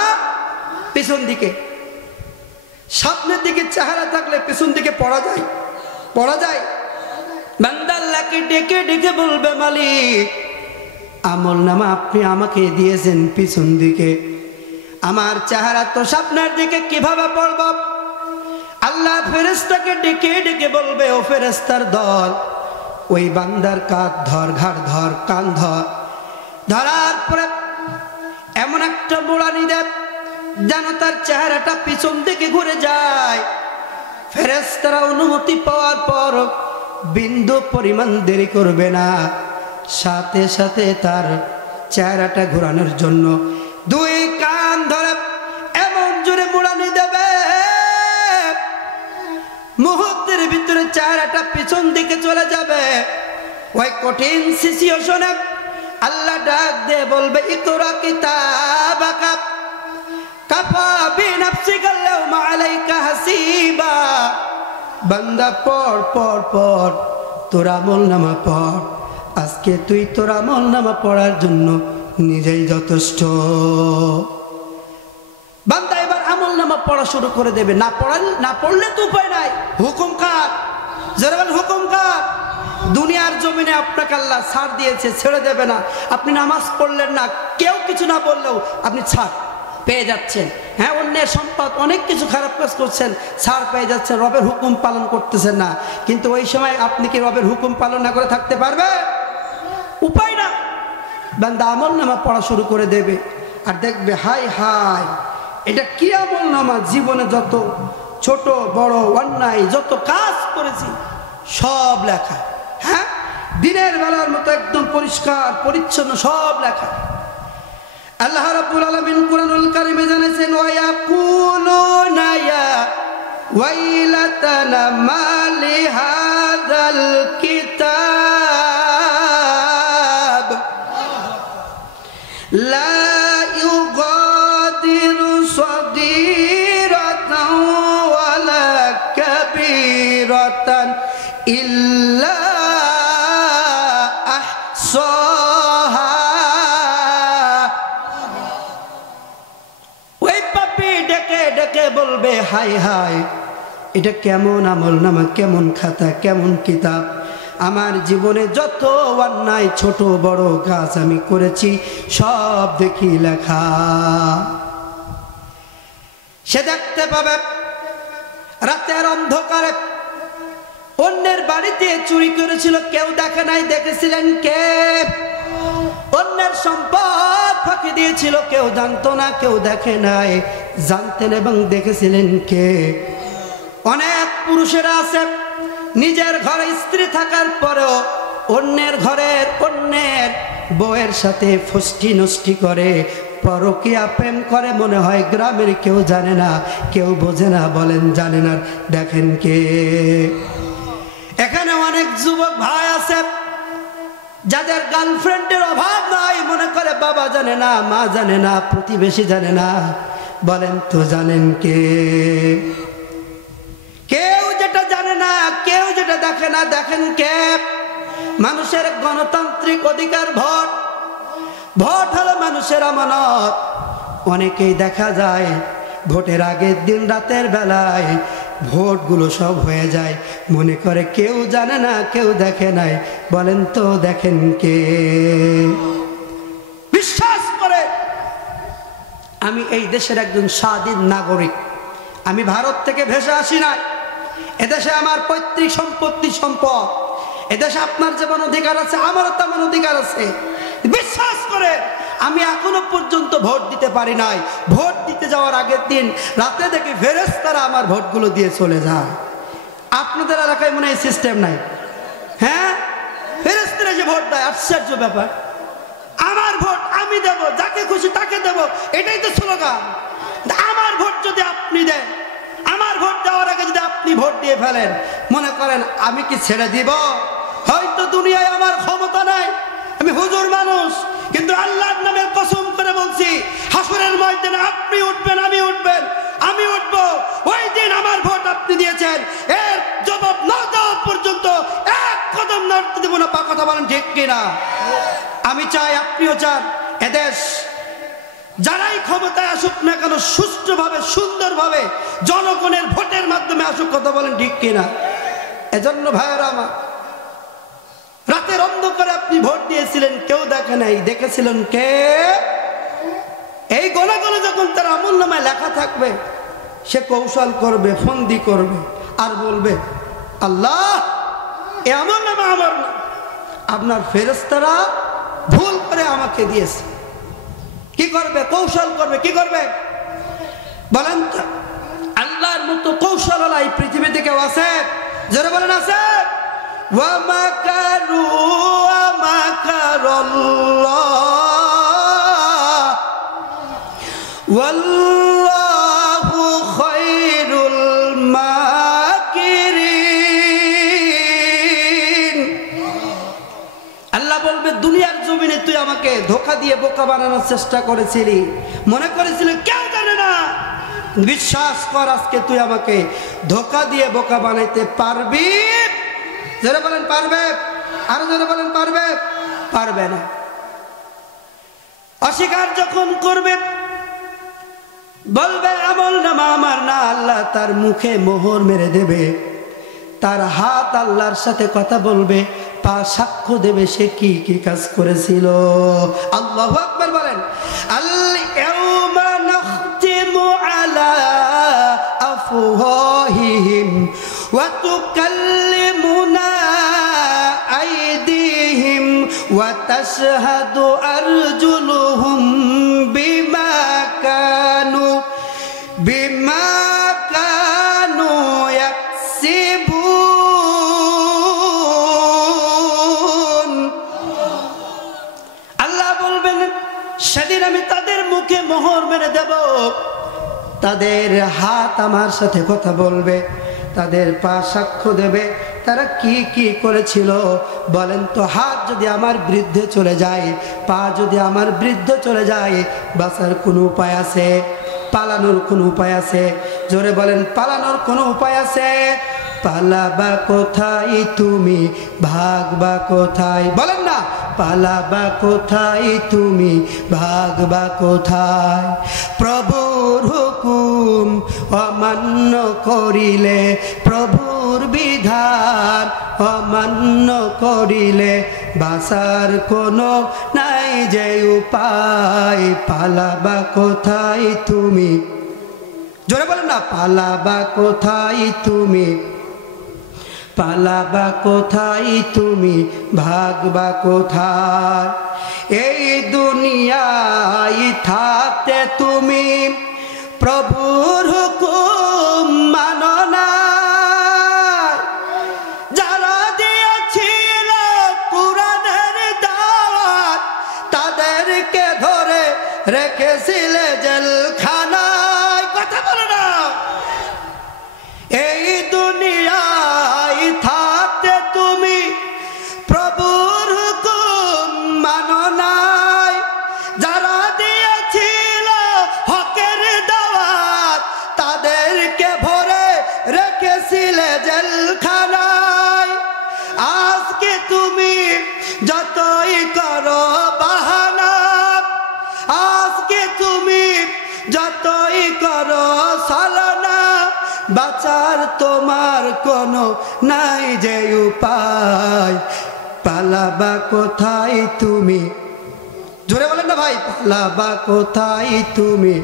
পিছন দিকে। সামনের দিকে চেহারা থাকলে পিছন দিকে পড়া যায়? পড়া যায়? বান্দা আল্লাহকে ডেকে ডেকে বলবে, মালিক, আমলনামা আপনি আমাকে দিয়েছেন পিছন দিকে, আমার চেহারা তো সামনের দিকে, কিভাবে পড়ব? আল্লাহ ফেরেশতাকে ডেকে ডেকে বলবে, ও ফেরেশতার দল, ওই বান্দার কাঁধ ধর, ঘাড় ধর, কান ধর। ধরার পরে এমন একটা মোড়ানি দেব যেন তার চেহারাটা পিছন দিকে ঘুরে যায়। ফেরেশতারা অনুমতি পাওয়ার পর বিন্দু পরিমাণ দেরি করবে না, সাথে সাথে তার চেহারাটা ঘোরানোর জন্য দুই কান ধরে এমন জোরে মোড়ানি দেবে, মুহূর্তের ভিতরে চেহারাটা পিছন দিকে চলে যাবে। ওই কঠিন সিচুয়েশনে আল্লাহ ডাক দিয়ে বলবে, ইকরা কিতাবাকা কাফা বিনাফসিকা আল-ইয়াওমা আলাইকা হাসিবা। বান্দা পড় পড় পড়, তোর আমলনামা পড়। আজকে তুই তোর আমলনামা পড়ার জন্য নিজেই যথেষ্ট। বান্দা এবার আমলনামা পড়া শুরু করে দেবে। না পড়লে তো উপায় নাই। হুকুম কার? যারা হুকুম কার? দুনিয়ার জমিনে আপনাকে আল্লাহ ছাড় দিয়েছে, ছেড়ে দেবে না। আপনি নামাজ পড়লেন না, কেউ কিছু না বললেও আপনি ছাড় পেয়ে যাচ্ছেন। হ্যাঁ, অন্যের সম্পদ, অনেক কিছু খারাপ কাজ করছেন, ছাড় পেয়ে যাচ্ছেন, রবের হুকুম পালন করতেছেন না। কিন্তু ওই সময় আপনি কি রবের হুকুম পালন না করে থাকতে পারবে? উপায় না। বান্দা আমলনামা পড়া শুরু করে দেবে আর দেখবে, হাই হাই, এটা কি আমলনামা! জীবনে যত ছোট বড় অন্যায়, যত কাজ করেছি সব লেখা। হ্যাঁ, দিনের বেলার মতো একদম পরিষ্কার পরিচ্ছন্ন সব লেখা। আল্লাহ রাব্বুল আলামিন কুরআনুল কারীমে জানাচ্ছেন, ওয়া ইয়াকুলুনা ইয়া ওয়াইলাতানা মালি হাযাল কিতাব লা ইউগাদিরু সাগীরাতান ওয়ালা কাবীরাতান ইল্লা আহসাহা। ওই পাপী ডেকে ডেকে বলবে, হায় হায়, এটা কেমন আমলনামা, কেমন খাতা, কেমন কিতাব। আমার জীবনে যত অন্যায় ছোট বড় কাজ আমি করেছি সব দেখি লেখা। সে দেখতে পাবে রাতের অন্ধকারে অন্যের বাড়িতে চুরি করেছিল, কেউ দেখে নাই, দেখেছিলেন কে? অন্যের সম্পদ ফাঁকি দিয়েছিল, কেউ জানতো না, কেউ দেখে নাই, জানতেন এবং দেখেছিলেন কে? অনেক পুরুষেরা আছে নিজের ঘরে স্ত্রী থাকার পরেও অন্যের ঘরের অন্যের বউয়ের সাথে ফষ্টি নষ্টি করে, পরকীয়া প্রেম করে, মনে হয় গ্রামের কেউ জানে না, কেউ বোঝে না। বলেন জানে না, দেখেন কে? এখানে অনেক যুবক ভাই আছে যাদের গার্লফ্রেন্ডের অভাব নাই, মনে করে বাবা জানে না, মা জানে না, প্রতিবেশী জানে না। বলেন তো জানেন কে? কেউ যেটা জানে না, কেউ যেটা দেখে না, দেখেন কে? মানুষের গণতান্ত্রিক অধিকার ভোট। ভোট হলো মানুষের আমানত। অনেকেই দেখা যায় ভোটের আগের দিন রাতের বেলায় ভোটগুলো সব হয়ে যায়, মনে করে কেউ জানে না, কেউ দেখে নাই। বলেন তো দেখেন কে? বিশ্বাস করে আমি এই দেশের একজন স্বাধীন নাগরিক, আমি ভারত থেকে ভেসে আসি নাই। এদেশে আমার পৈতৃক সম্পত্তি সম্পদ, এদেশে আপনার যেমন অধিকার আছে আমারও তেমন অধিকার আছে। বিশ্বাস করে আমি এখনো পর্যন্ত ভোট দিতে পারি নাই। ভোট দিতে যাওয়ার আগের দিন রাতে দেখি ফেরেশতারা আমার ভোটগুলো দিয়ে চলে যায়। আপনাদের এলাকায় মনে হয় সিস্টেম নাই? হ্যাঁ, ফেরেশতারা যে ভোট দেয়, আশ্চর্য ব্যাপার। আমার ভোট আমি দেব, যাকে খুশি তাকে দেব, এটাই তো স্লোগান। আমার ভোট যদি আপনি দেন, আমার ভোট দেওয়ার আগে যদি আপনি ভোট দিয়ে ফেলেন, মনে করেন আমি কি ছেড়ে দিব? হয়তো দুনিয়ায় আমার ক্ষমতা নাই, আমি হুজুর মানুষ, কিন্তু আল্লাহর নামের কসম করে বলছি, হাসরের ময়দানে আপনি উঠবেন, আমি উঠবেন, আমি উঠব। ওই দিন আমার ভোট আপনি দিয়েছেন, এর জবাব না দেওয়া পর্যন্ত এক কদম নড়তে দেব না। কথা বলেন ঠিক কিনা? আমি চাই, আপনিও চান, এদেশ যারাই ক্ষমতায় আসুক না কেন সুষ্ঠুভাবে সুন্দরভাবে জনগণের ভোটের মাধ্যমে আসুক। কথা বলেন ঠিক কিনা? এজন্য ভাইয়েরা আমার, রাতের অন্ধকারে আপনি ভোট দিয়েছিলেন, কেউ দেখে নাই, দেখেছিলেন কে? এই গলা গলা যখন তার আমলনামায় লেখা থাকবে, সে কৌশল করবে, ফন্দি করবে, আর বলবে, আল্লাহ এ আমলনামা আমার না, আপনার ফেরেশতারা ভুল করে আমাকে দিয়েছে। কি করবে? কৌশল করবে। কি করবে বলেন তো? আল্লাহর মতো কৌশল এই পৃথিবীতে কেউ আছে? যারা বলেন আছে? ওয়া মাকারু ওয়া মাকারাল্লাহ ওয়াল্লাহু খায়রুল মাকিরিন। আল্লাহ বলবে, দুনিয়ার জমিনে তুই আমাকে ধোঁকা দিয়ে বোকা বানানোর চেষ্টা করেছিলি, মনে করেছিলি কেউ জানে না। বিশ্বাস কর, আজকে তুই আমাকে ধোঁকা দিয়ে বোকা বানাইতে পারবি? যারা বলেন পারবে, আরো যারা বলেন পারবে, পারবে না। অস্বীকার যখন করবে, বলবে আমলনামা আমার না, আল্লাহ তার মুখে মোহর মেরে দেবে, তার হাত আল্লাহর সাথে কথা বলবে, পা সাক্ষ্য দেবে সে কি কি কাজ করেছিল। আল্লাহু আকবার বলেন। আল ইয়াউমা নাখতিমু আলা আফওয়াহিহিম ওয়া তুকাল্লিমুনা আইদিহিম ওয়া তাশহাদু আরজুলুহুম বিমা কানু ইয়াকসিবুন। আল্লাহ বলবেন, সেদিন আমি তাদের মুখে মোহর মেরে দেব, তাদের হাত আমার সাথে কথা বলবে, তাদের পা সাক্ষ্য দেবে, তারা কি কি করেছিল বলেন তো? হাত যদি আমার বিরুদ্ধে চলে যায়, পা যদি আমার বিরুদ্ধে চলে যায়, বাঁচার কোনো উপায় আছে? পালানোর কোনো উপায় আছে? জোরে বলেন, পালানোর কোনো উপায় আছে? পালাবা কোথায় তুমি, ভাগবা কোথায়? বলেন না, পালাবা কোথায় তুমি, ভাগবা কোথায়? প্রভুর হুকুম অমান্য করিলে, প্রভুর বিধান অমান্য করিলে, বাঁচার কোনো নাই যে উপায়। পালাবা কোথায় তুমি? জোরে বলেন না, পালাবা কোথায় তুমি, পালাবা কোথায় তুমি, ভাগবা কোথায়? এই দুনিয়ায় থাকতে তুমি প্রভুর হুকুম মানো না। যারা দিয়েছিল কুরআনের দাওয়াত, তাদেরকে ধরে রেখেছিলে জেলখানায়। কথা বলো না। এই দুনিয়ায় থাকতে তুমি প্রভুর হুকুম মানো নাই। যারা দিয়েছিল হকের দাওয়াত, তাদেরকে ভরে রেখেছিলে জেলখানায়। আজকে তুমি যতই করো বাহানা, আজকে তুমি যতই করো সালানা, বাঁচার তোমার কোনো নাই যে উপায়। পালাবা কোথায় তুমি? জোরে বলেন না ভাই, পালাবা কোথায় তুমি?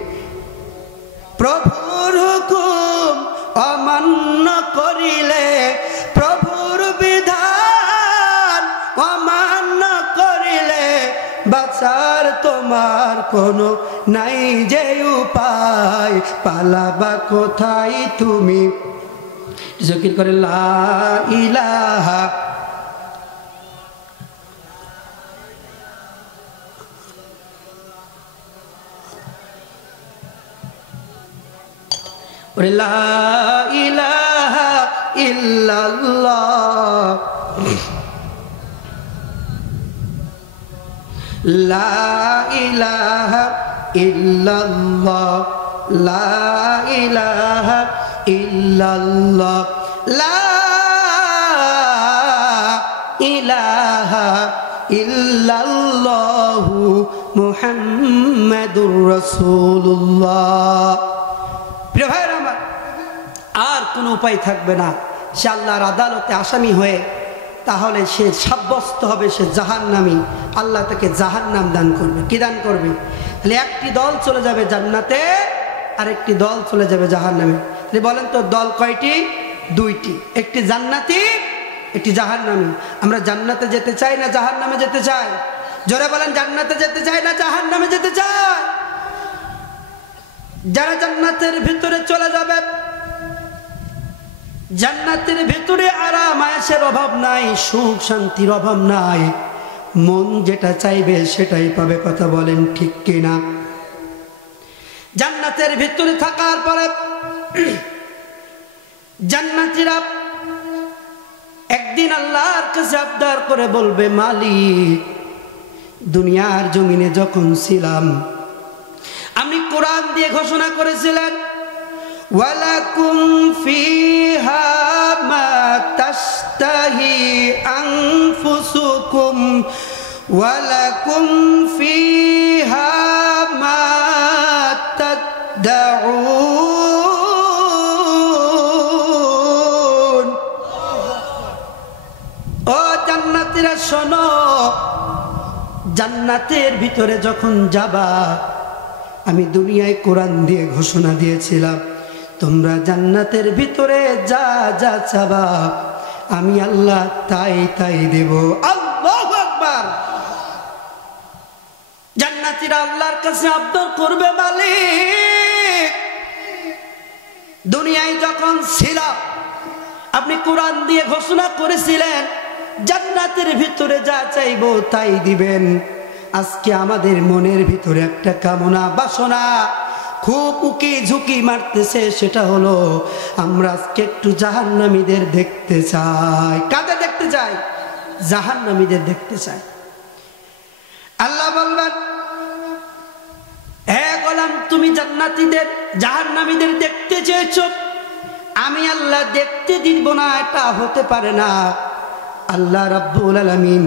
প্রভুর হুকুম অমান্য করিলে, প্রভুর বিধান অমান্য করিলে, বাঁচার তোমার কোনো নাই যে উপায়। পালাবা কোথায় তুমি? জিকির করে লা ইলাহা, লা ইলাহা ইল্লাল্লাহ, লা ইলাহা ইল্লাল্লাহ, লা ইলাহা ইল্লাল্লাহ, লা ইলাহা ইল্লাল্লাহু মুহাম্মাদুর রাসূলুল্লাহ। প্রিয় ভাইরা আমার, আর কোনো উপায় থাকবে না। সে আল্লাহর আদালতে আসামি হয়ে তাহলে সে সাব্যস্ত হবে সে জাহান্নামী। আল্লাহ তাকে জাহান্নাম দান করবে। কি দান করবে? তাহলে একটি দল চলে যাবে জান্নাতে, আর একটি দল চলে যাবে জাহান্নামে। তাহলে বলেন তো দল কয়টি? দুইটি, একটি জান্নাতি, একটি জাহান্নামী। আমরা জান্নাতে যেতে চাই না জাহান্নামে যেতে চাই? জোরে বলেন, জান্নাতে যেতে চাই না জাহান্নামে যেতে চাই? যারা জান্নাতের ভিতরে চলে যাবে, জান্নাতের ভিতরে আরাম আয়েশের অভাব নাই, সুখ শান্তির অভাব নাই, মন যেটা চাইবে সেটাই পাবে। কথা বলেন ঠিক কিনা? জান্নাতের ভিতরে থাকার পরে জান্নাতীরা একদিন আল্লাহর কাছে আবদার করে বলবে, মালিক, দুনিয়ার জমিনে যখন ছিলাম আপনি কোরআন দিয়ে ঘোষণা করেছিলেন, ওয়ালাকুম ফিহা মা তাশতাহি আনফুসুকুম ওয়ালাকুম ফিহা মা তাদউন। ও জান্নাতীরা শোনো, জান্নাতের ভিতরে যখন যাবা, আমি দুনিয়ায় কোরআন দিয়ে ঘোষণা দিয়েছিলাম, তোমরা জান্নাতের ভিতরে যা যা চাবা আমি আল্লাহ তাই তাই দেব। আল্লাহু আকবার। জান্নাতীরা আল্লাহর কাছে আবদার করবে, মালিক, দুনিয়ায় যখন ছিলাম আপনি কোরআন দিয়ে ঘোষণা করেছিলেন জান্নাতের ভিতরে যা চাইবো তাই দিবেন। আজকে আমাদের মনের ভিতরে একটা কামনা বাসনা, খুব উকি ঝুঁকি মারতেছে, সেটা হলো আমরা আজকে একটু জাহান্নামীদের দেখতে চাই। কাদের দেখতে চাই? জাহান্নামীদের দেখতে চাই। আল্লাহ বলবেন, হে গোলাম, তুমি জান্নাতীদের জাহান্নামীদের দেখতে চেয়েছো, আমি আল্লাহ দেখতে দিব না, এটা হতে পারে না। আল্লাহ রাব্বুল আলামিন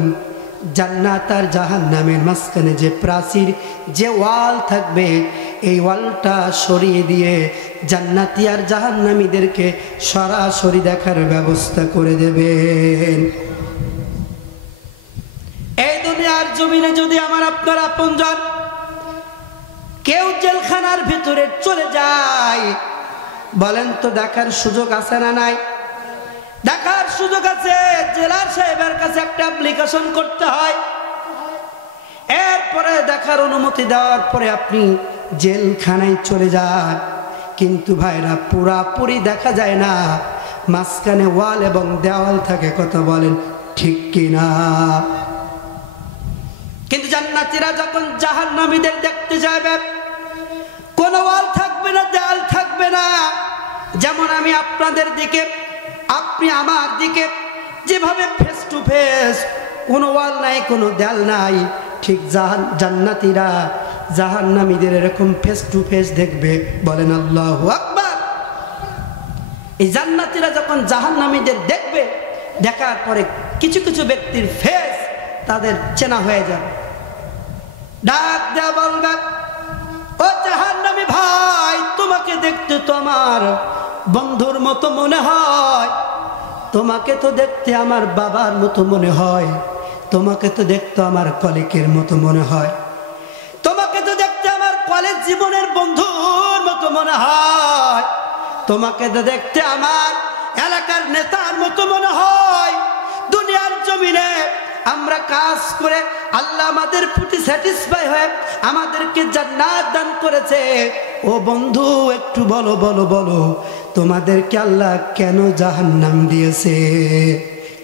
জান্নাত আর জাহান্নামের মাঝখানে যে প্রাচীর, যে ওয়াল থাকবে, এই ওয়ালটা সরিয়ে দিয়ে জান্নাতি আর জাহান্নামীদেরকে সরাসরি দেখার ব্যবস্থা করে দেবেন। এই দুনিয়ার জমিনে যদি আমার আপনার আপনজন কেউ জেলখানার ভিতরে চলে যায়, বলেন তো দেখার সুযোগ আছে না নাই? দেখার সুযোগ আছে। জেলার সাহেবের কাছে একটা অ্যাপ্লিকেশন করতে হয়, এরপরে দেখার অনুমতি দেওয়ার পরে আপনি জেলখানায় চলে যান। কিন্তু ভাইরা, পুরাপুরি দেখা যায় না, মাঝখানে ওয়াল এবং দেওয়াল থাকে। কথা বলেন ঠিক কিনা? কিন্তু জান্নাতীরা যখন জাহান্নামীদের দেখতে যাবে, কোনো ওয়াল থাকবে না, দেওয়াল থাকবে না। যেমন আমি আপনাদের দিকে, আপনি আমার দিকে যেভাবে ফেস টু ফেস, কোনো ওয়াল নাই, কোনো দেয়াল নাই, ঠিক জান্নাতীরা জাহান্নামীদের এরকম ফেস টু ফেস দেখবে। বলেন আল্লাহু আকবার। এই জান্নাতীরা যখন জাহান্নামীদের দেখবে, দেখার পরে কিছু কিছু ব্যক্তির ফেস তাদের চেনা হয়ে যাবে। ডাক দেয়া বলবে, ও জাহান্নামী ভাই, তোমাকে দেখতে তো আমার বন্ধুর মতো মনে হয়, তোমাকে তো দেখতে আমার বাবার মতো মনে হয়, তোমাকে তো দেখতে আমার কলিগের মতো মনে হয়, তোমাকে তো দেখতে আমার কলেজ জীবনের বন্ধুর মতো মনে হয়, তোমাকে তো দেখতে আমার এলাকার নেতার মতো মনে হয়। দুনিয়ার জমিনে আমরা কাজ করে আল্লাহ আমাদের প্রতি স্যাটিসফাই হয়ে আমাদেরকে জান্নাত দান করেছে। ও বন্ধু, একটু বলো বলো বলো, তোমাদেরকে আল্লাহ কেন জাহান্নাম দিয়েছে?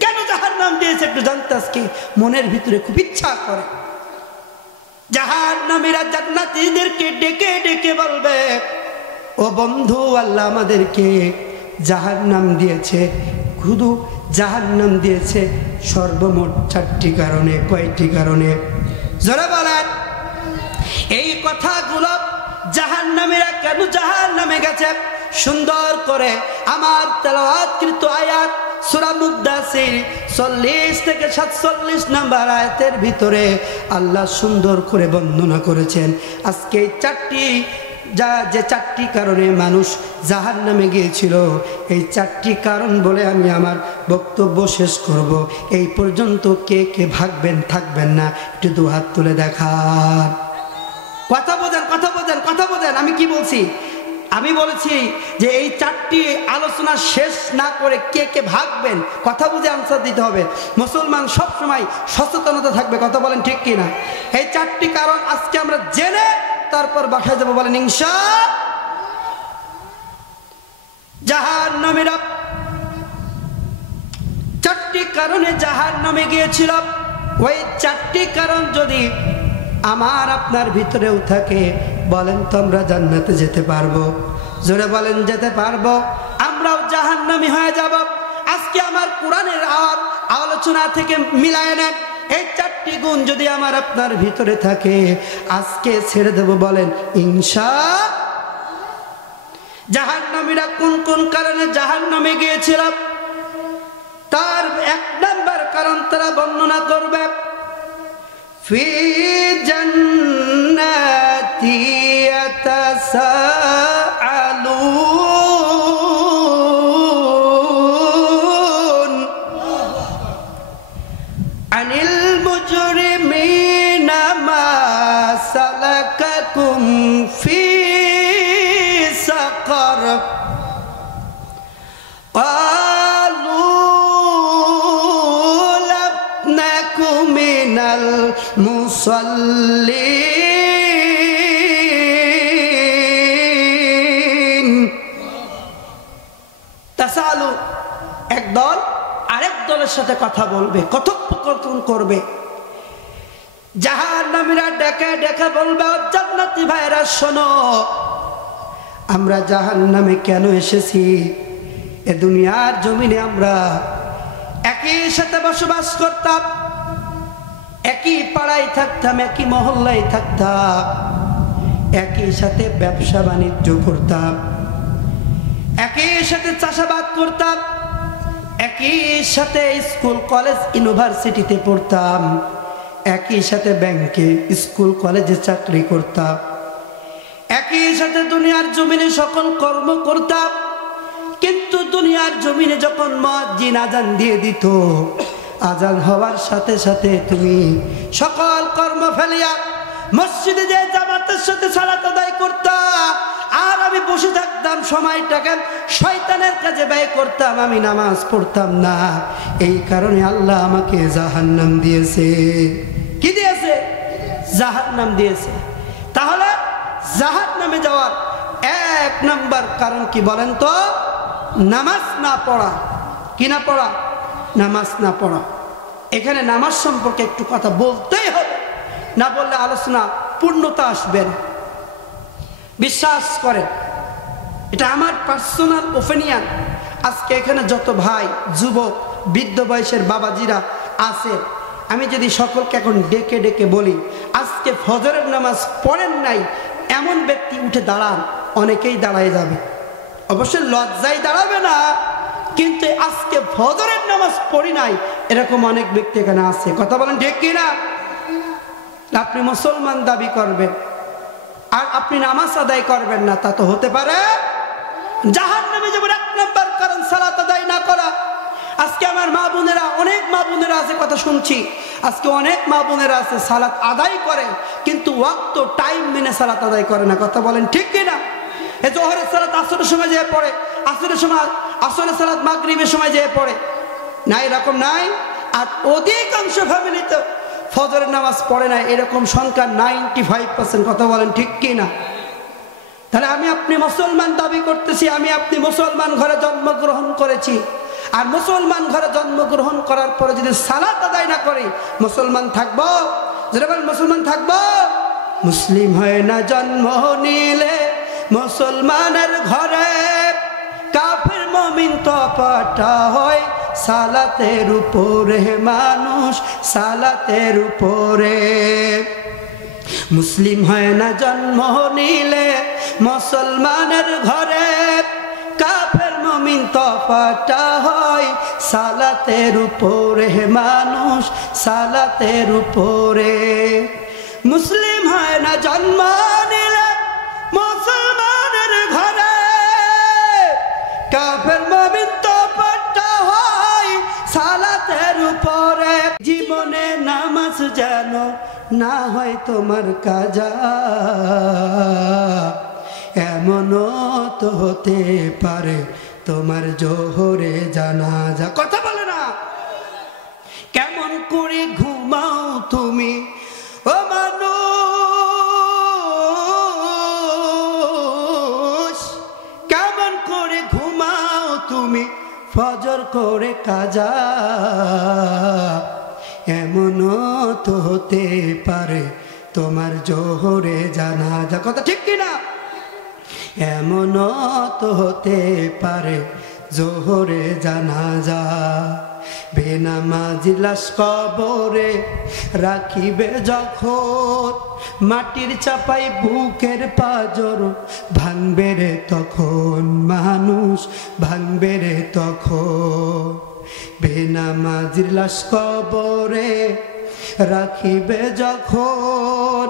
কেন জাহান্নাম দিয়েছে একটু জানতে আজকে মনের ভিতরে খুব ইচ্ছা করে। জাহান্নামীরা জান্নাতীদেরকে ডেকে ডেকে বলবে, ও বন্ধু, আল্লাহ আমাদেরকে জাহান্নাম দিয়েছে। শুধু জাহান্নাম দিয়েছে সর্বমোট 4টি কারণে। কয়টি কারণে? জোরে বলেন। এই কথাগুলো জাহান্নামীরা কেন জাহান্নামে গেছে, সুন্দর করে আমার তেলাওয়াতকৃত আয়াত সূরা মুদ্দাসির 40 থেকে 47 নম্বর আয়াতের ভিতরে আল্লাহ সুন্দর করে বর্ণনা করেছেন। আজকে যে 4টি কারণে মানুষ জাহান্নামে গিয়েছিল, এই 4টি কারণ বলে আমি আমার বক্তব্য শেষ করব। এই পর্যন্ত কে কে ভাগবেন থাকবেন না একটু দুহাত তুলে দেখান। কথা বোঝেন, কথা বোঝেন, কথা বোঝেন। আমি কি বলছি? আমি বলেছি যে এই 4টি আলোচনা শেষ না করে কে কে ভাগবেন, কথা বুঝে আনসার দিতে হবে। মুসলমান সব সময় সচেতনতা থাকবে। কথা বলেন ঠিক কিনা? এই 4টি কারণ আজকে আমরা জেনে তারপর বাসায় যাবো। বলেন ইনশাআল্লাহ। জাহান্নামীরা 4টি কারণে জাহান্নামে গিয়েছিল। ওই 4টি কারণ যদি আমার আপনার ভিতরেও থাকে, বলেন তো আমরা জান্নাতে যেতে পারবো? জোরে বলেন, যেতে পারবো? আমরাও জাহান্নামী হয়ে যাব। আজকে আমার কোরআনের আলোচনা থেকে মিলায় নেন। এই 4টি গুণ যদি আমার আপনার ভিতরে থাকে, আজকে ছেড়ে দেব। বলেন ইনশাআল্লাহ। জাহান্নামীরা কোন কোন কারণে জাহান্নামে গিয়েছিল, তার 1 নম্বর কারণ তারা বর্ণনা করবে। ফি জান্নাতি ইয়াতাসাআলুন আনিল মুজরিমিনা মা সালাকাকুম ফি সাকার মুসাল্লিন। তাসালু, এক দল আরেক দলের সাথে কথা বলবে, কথোপকথন করবে। জাহান্নামীরা ডেকে ডেকে বলবে, জান্নাতি ভাইরা শোনো, আমরা জাহান্নামে কেন এসেছি? এ দুনিয়ার জমিনে আমরা একই সাথে বসবাস করতাম, একই পাড়ায় থাকতাম, একই মহল্লায় থাকতাম, একই সাথে ব্যবসা বাণিজ্য করতাম, একই সাথে চাষাবাদ করতাম, একই সাথে স্কুল কলেজ ইউনিভার্সিটিতে পড়তাম, একই সাথে ব্যাংকে স্কুল কলেজে চাকরি করতাম, একই সাথে দুনিয়ার জমিনে সকল কর্ম করতাম। কিন্তু দুনিয়ার জমিনে যখন মুয়াজ্জিন আজান দিয়ে দিত, আজান হওয়ার সাথে সাথে তুমি সকল কর্ম ফেলিয়া মসজিদে যে জামাতের সাথে সালাত আদায় করতা, আর আমি বসে থাকতাম, সময়টাকে শয়তানের কাজে ব্যয় করতাম, আমি নামাজ পড়তাম না। এই কারণে আল্লাহ আমাকে জাহান্নাম দিয়েছে। কি দিয়েছে? জাহান্নাম দিয়েছে। তাহলে জাহান্নামে যাওয়ার এক নাম্বার কারণ কি বলেন তো? নামাজ না পড়া। কি না পড়া? নামাজ না পড়া। এখানে নামাজ সম্পর্কে একটু কথা বলতেই হবে, না বললে আলোচনা পূর্ণতা আসবে না। বিশ্বাস করেন, এটা আমার পার্সোনাল ওপিনিয়ন। আজকে এখানে যত ভাই, যুবক, বৃদ্ধ বয়সের বাবাজিরা আছে, আমি যদি সকলকে এখন ডেকে ডেকে বলি আজকে ফজরের নামাজ পড়েন নাই, এমন ব্যক্তি উঠে দাঁড়ান, অনেকেই দাঁড়ায় যাবে। অবশ্যই লজ্জায় দাঁড়াবে না, কিন্তু আজকে ফজরের নামাজ পড়ি নাই এরকম অনেক ব্যক্তি এখানে আছে। কথা বলেন ঠিক কিনা? আপনি মুসলমান দাবি করবেন আর আপনি নামাজ আদায় করবেন না, তা তো হতে পারে? জাহান্নামে যাবেন এক নাম্বার কারণ সালাত আদায় না করা। আজকে আমার মা বোনেরা, অনেক মা বোনেরা আছে, কথা শুনছি, আজকে অনেক মা বোনেরা আছে সালাত আদায় করে কিন্তু ওয়াক্ত টাইম মেনে সালাত আদায় করে না। কথা বলেন ঠিক কিনা? এই জোহরের সালাত আসরের সময় যেয়ে পড়ে, আসরের সময় আসরের সালাত মাগরিবের সময় যেয়ে পড়ে না, এরকম নাই। আর অধিকাংশ ফ্যামিলিতে ফজরের নামাজ পড়ে না, এরকম সংখ্যা 95%। কথা বলেন ঠিক কিনা? তাহলে আমি আপনি মুসলমান দাবি করতেছি, আমি আপনি মুসলমান ঘরে জন্মগ্রহণ করেছি, আর মুসলমান ঘরে জন্মগ্রহণ করার পরে যদি সালাত আদায় না করি মুসলমান থাকবো? যেটা বলেন মুসলমান থাকবো? মুসলিম হয় না জন্ম নিলে মুসলমানের ঘরে, কাফের মুমিন তো পাটা হয় সালাতের উপরে, মানুষ সালাতের উপরে। মুসলিম হয় না জন্ম নিলে মুসলমানের ঘরে, কাফের মুমিন তো পাটা হয় সালাতের উপরে, মানুষ সালাতের উপরে। মুসলিম হয় না জন্ম নিলে মুসলমানের ঘরে, কাফের মুমিন তো পাটা হয় সালাতের উপরে। জীবনে নামাজ যেন না হয় তোমার কাজা, এমনও তো হতে পারে তোমার জোহরে জানাজা। কথা বলে না? কেমন করে ঘুমাও তুমি ও মানুষ, কেমন করে ঘুমাও তুমি ফজর করে কাজা, এমনও তো হতে পারে তোমার জোহরে জানাজা। কথা ঠিক কিনা? এমনও তো হতে পারে জোহরে জানাজা। বেনামাজি লাশ কবরে রাখিবে যখন, মাটির চাপাই বুকের পাজর ভাঙবে রে তখন, মানুষ ভাঙবে রে তখন। বেনামাজির লাশ কবরে রাখিবে যখন,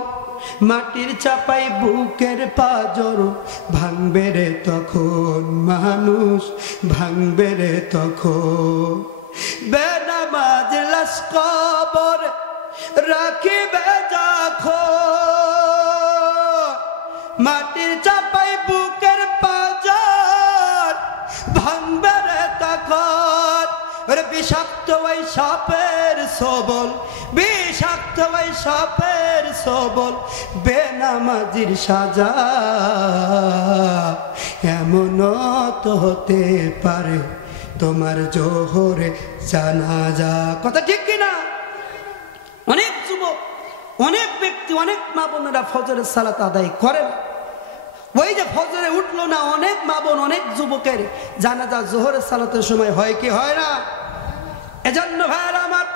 মাটির চাপাই বুকের পাজর ভাঙবে রে তখন, মানুষ ভাঙবে রে তখন। বেনামাজির লাশ কবরে রাখিবে যখন, মাটির চাপাই বুকের পাজর ভাঙবে রে তখন। বিষাক্ত ওই সাপের সবল, বিষাক্ত ওই সাপের সবল, বেনামাজির সাজা, এমনও তো হতে পারে তোমার জোহরে জানাজা। কথা ঠিক কিনা? অনেক যুবক, অনেক ব্যক্তি, অনেক মা বোনেরা ফজরের সালাত আদায় করেন, ওই যে ফজরে উঠলো না, অনেক মা বোন, অনেক যুবকের জানাজা জোহরের সালাতের সময় হয় কি হয় না? এজন্য ভাইরা আমার,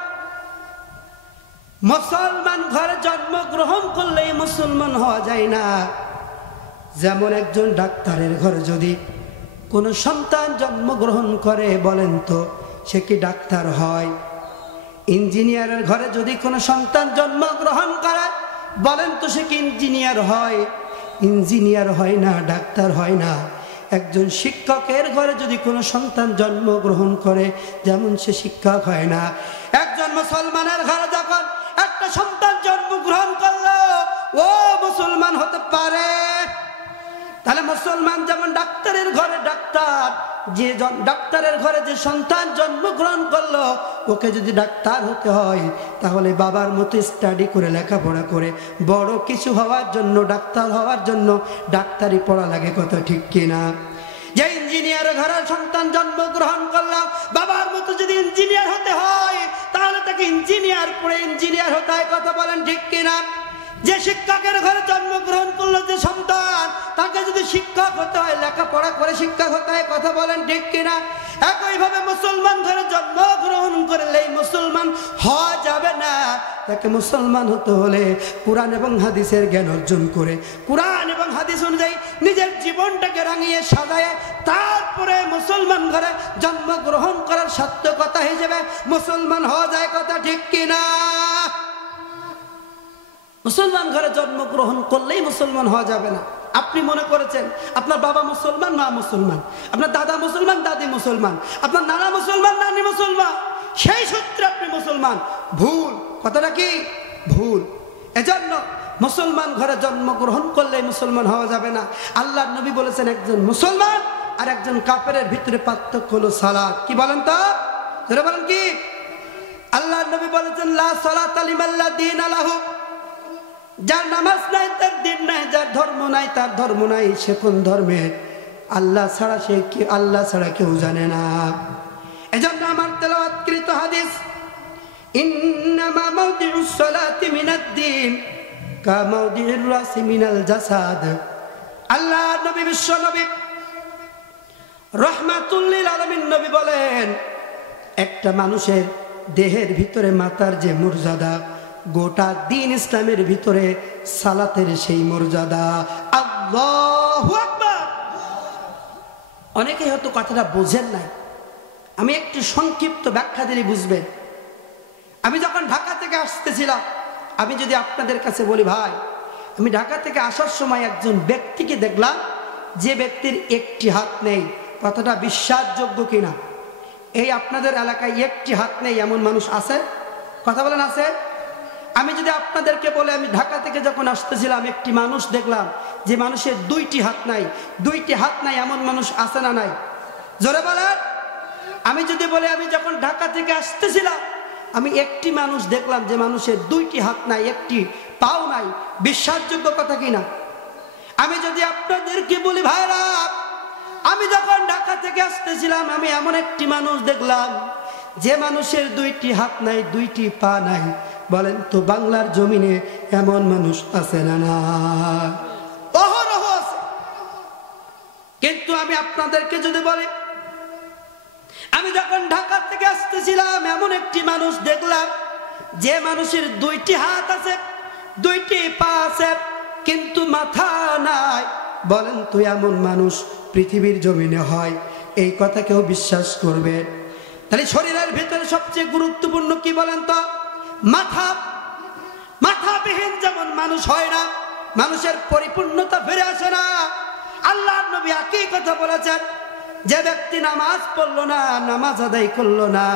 মুসলমান ঘরে জন্মগ্রহণ করলেই মুসলমান হওয়া যায় না। যেমন একজন ডাক্তারের ঘরে যদি কোনো সন্তান জন্মগ্রহণ করে, বলেন তো সে কি ডাক্তার হয়? ইঞ্জিনিয়ারের ঘরে যদি কোনো সন্তান জন্মগ্রহণ করে, বলেন তো সে কি ইঞ্জিনিয়ার হয়? ইঞ্জিনিয়ার হয় না, ডাক্তার হয় না। একজন শিক্ষকের ঘরে যদি কোনো সন্তান জন্মগ্রহণ করে, যেমন সে শিক্ষক হয় না। একজন মুসলমানের ঘরে যখন একটা সন্তান জন্মগ্রহণ করলো, ও মুসলমান হতে পারে। তাহলে মুসলমান যেমন ডাক্তারের ঘরে ডাক্তার, যে ডাক্তারের ঘরে যে সন্তান জন্মগ্রহণ করলো, ওকে যদি ডাক্তার হতে হয়, তাহলে বাবার মতো স্টাডি করে, লেখাপড়া করে বড় কিছু হওয়ার জন্য, ডাক্তার হওয়ার জন্য ডাক্তারি পড়া লাগে, কথা ঠিক কিনা? যে ইঞ্জিনিয়ারের ঘরে সন্তান জন্মগ্রহণ করলো, বাবার মতো যদি ইঞ্জিনিয়ার হতে হয়, তাহলে তাকে ইঞ্জিনিয়ার পড়ে ইঞ্জিনিয়ার হতে হয়, কথা বলেন ঠিক কিনা? যে শিক্ষকের ঘরে জন্মগ্রহণ করলো যে সন্তান, তাকে যদি শিক্ষক হতে হয়, লেখাপড়া করে শিক্ষক হতে হয়, কথা বলেন ঠিক কিনা? একইভাবে মুসলমান ঘরে জন্মগ্রহণ করলে মুসলমান হওয়া যাবে না। তাকে মুসলমান হতে হলে কুরআন এবং হাদিসের জ্ঞান অর্জন করে, কুরআন এবং হাদিস অনুযায়ী নিজের জীবনটাকে রাঙিয়ে সাজায়, তারপরে মুসলমান ঘরে জন্মগ্রহণ করার সার্থকতা হিসেবে মুসলমান হওয়া যায়, কথা ঠিক কিনা? মুসলমান ঘরে জন্মগ্রহণ করলেই মুসলমান হওয়া যাবে না। আপনি মনে করেছেন আপনার বাবা মুসলমান, মা মুসলমান, আপনার দাদা মুসলমান, দাদি মুসলমান, আপনার নানা মুসলমান, নানি মুসলমান, সেই সূত্রে আপনি মুসলমান। ভুল, কথাটা কি ভুল। এজন্য মুসলমান ঘরে জন্মগ্রহণ করলে মুসলমান হওয়া যাবে না। আল্লাহর নবী বলেছেন, একজন মুসলমান আর একজন কাফেরের ভিতরে পার্থক্য হলো সালাত। কি বলেন তো? ধরে বলেন কি? আল্লাহর নবী বলেছেন, লা সালাতা লিমান লা দীনা লাহু, যার নামাজ নাই তার দিন নাই, যার ধর্ম নাই তার ধর্ম নাই। সে কোন ধর্মের? আল্লাহ ছাড়া, সে কি আল্লাহ ছাড়া কেউ জানে না। এজন্য আমার তেলাওয়াতকৃত হাদিস, ইন্নামা মাওদিউস সালাতি মিনাদ-দ্বীন কা মাওদিউর রাসি মিনাল জাসাদ। আল্লাহ নবী, বিশ্ব নবী রাহমাতুল লিল আলামিন নবী বলেন, একটা মানুষের দেহের ভিতরে মাথার যে মর্যাদা, গোটা দিন ইসলামের ভিতরে সালাতের সেই মর্যাদা। আল্লাহু আকবার। অনেকে হয়তো কথাটা বোঝেন না, আমি একটু সংক্ষিপ্ত ব্যাখ্যা দিলে বুঝবেন। আমি যখন ঢাকা থেকে আসতেছিলাম, আমি যদি আপনাদের কাছে বলি, ভাই আমি ঢাকা থেকে আসার সময় একজন ব্যক্তিকে দেখলাম, যে ব্যক্তির একটি হাত নেই, কথাটা বিশ্বাসযোগ্য কিনা? এই আপনাদের এলাকায় একটি হাত নেই এমন মানুষ আছে? কথা বলেন, আছে? আমি যদি আপনাদেরকে বলে, আমি ঢাকা থেকে যখন আসতেছিলাম একটি মানুষ দেখলাম, যে মানুষের দুইটি হাত নাই, দুইটি হাত নাই এমন মানুষ আছে না নাই? জোরে বলেন। আমি যদি বলে, আমি যখন ঢাকা থেকে আসতেছিলাম আমি একটি মানুষ দেখলাম, যে মানুষের দুইটি হাত নাই, একটি পাও নাই, বিশ্বাসযোগ্য কথা কিনা? আমি যদি আপনাদেরকে বলি, ভাইরা আমি যখন ঢাকা থেকে আসতেছিলাম আমি এমন একটি মানুষ দেখলাম, যে মানুষের দুইটি হাত নাই, দুইটি পা নাই, বলেন তো বাংলার জমিনে এমন মানুষ আছে না? না, অহরহ আছে। কিন্তু আমি আপনাদেরকে যদি বলি, আমি যখন ঢাকা থেকে আসতেছিলাম এমন একটি মানুষ দেখলাম, যে মানুষের দুইটি হাত আছে, দুইটি পা আছে, কিন্তু মাথা নাই, বলেন তো এমন মানুষ পৃথিবীর জমিনে হয়? এই কথা কেউ বিশ্বাস করবে? তাহলে শরীরের ভিতরে সবচেয়ে গুরুত্বপূর্ণ কি বলেন তো? মাথা। মাথাবিহীন যেমন মানুষ হয় না, মানুষের পরিপূর্ণতা ফিরে আসে না। আল্লাহর নবী একই কথা বলেছেন, যে ব্যক্তি নামাজ পড়লো না, নামাজ আদায় করলো না,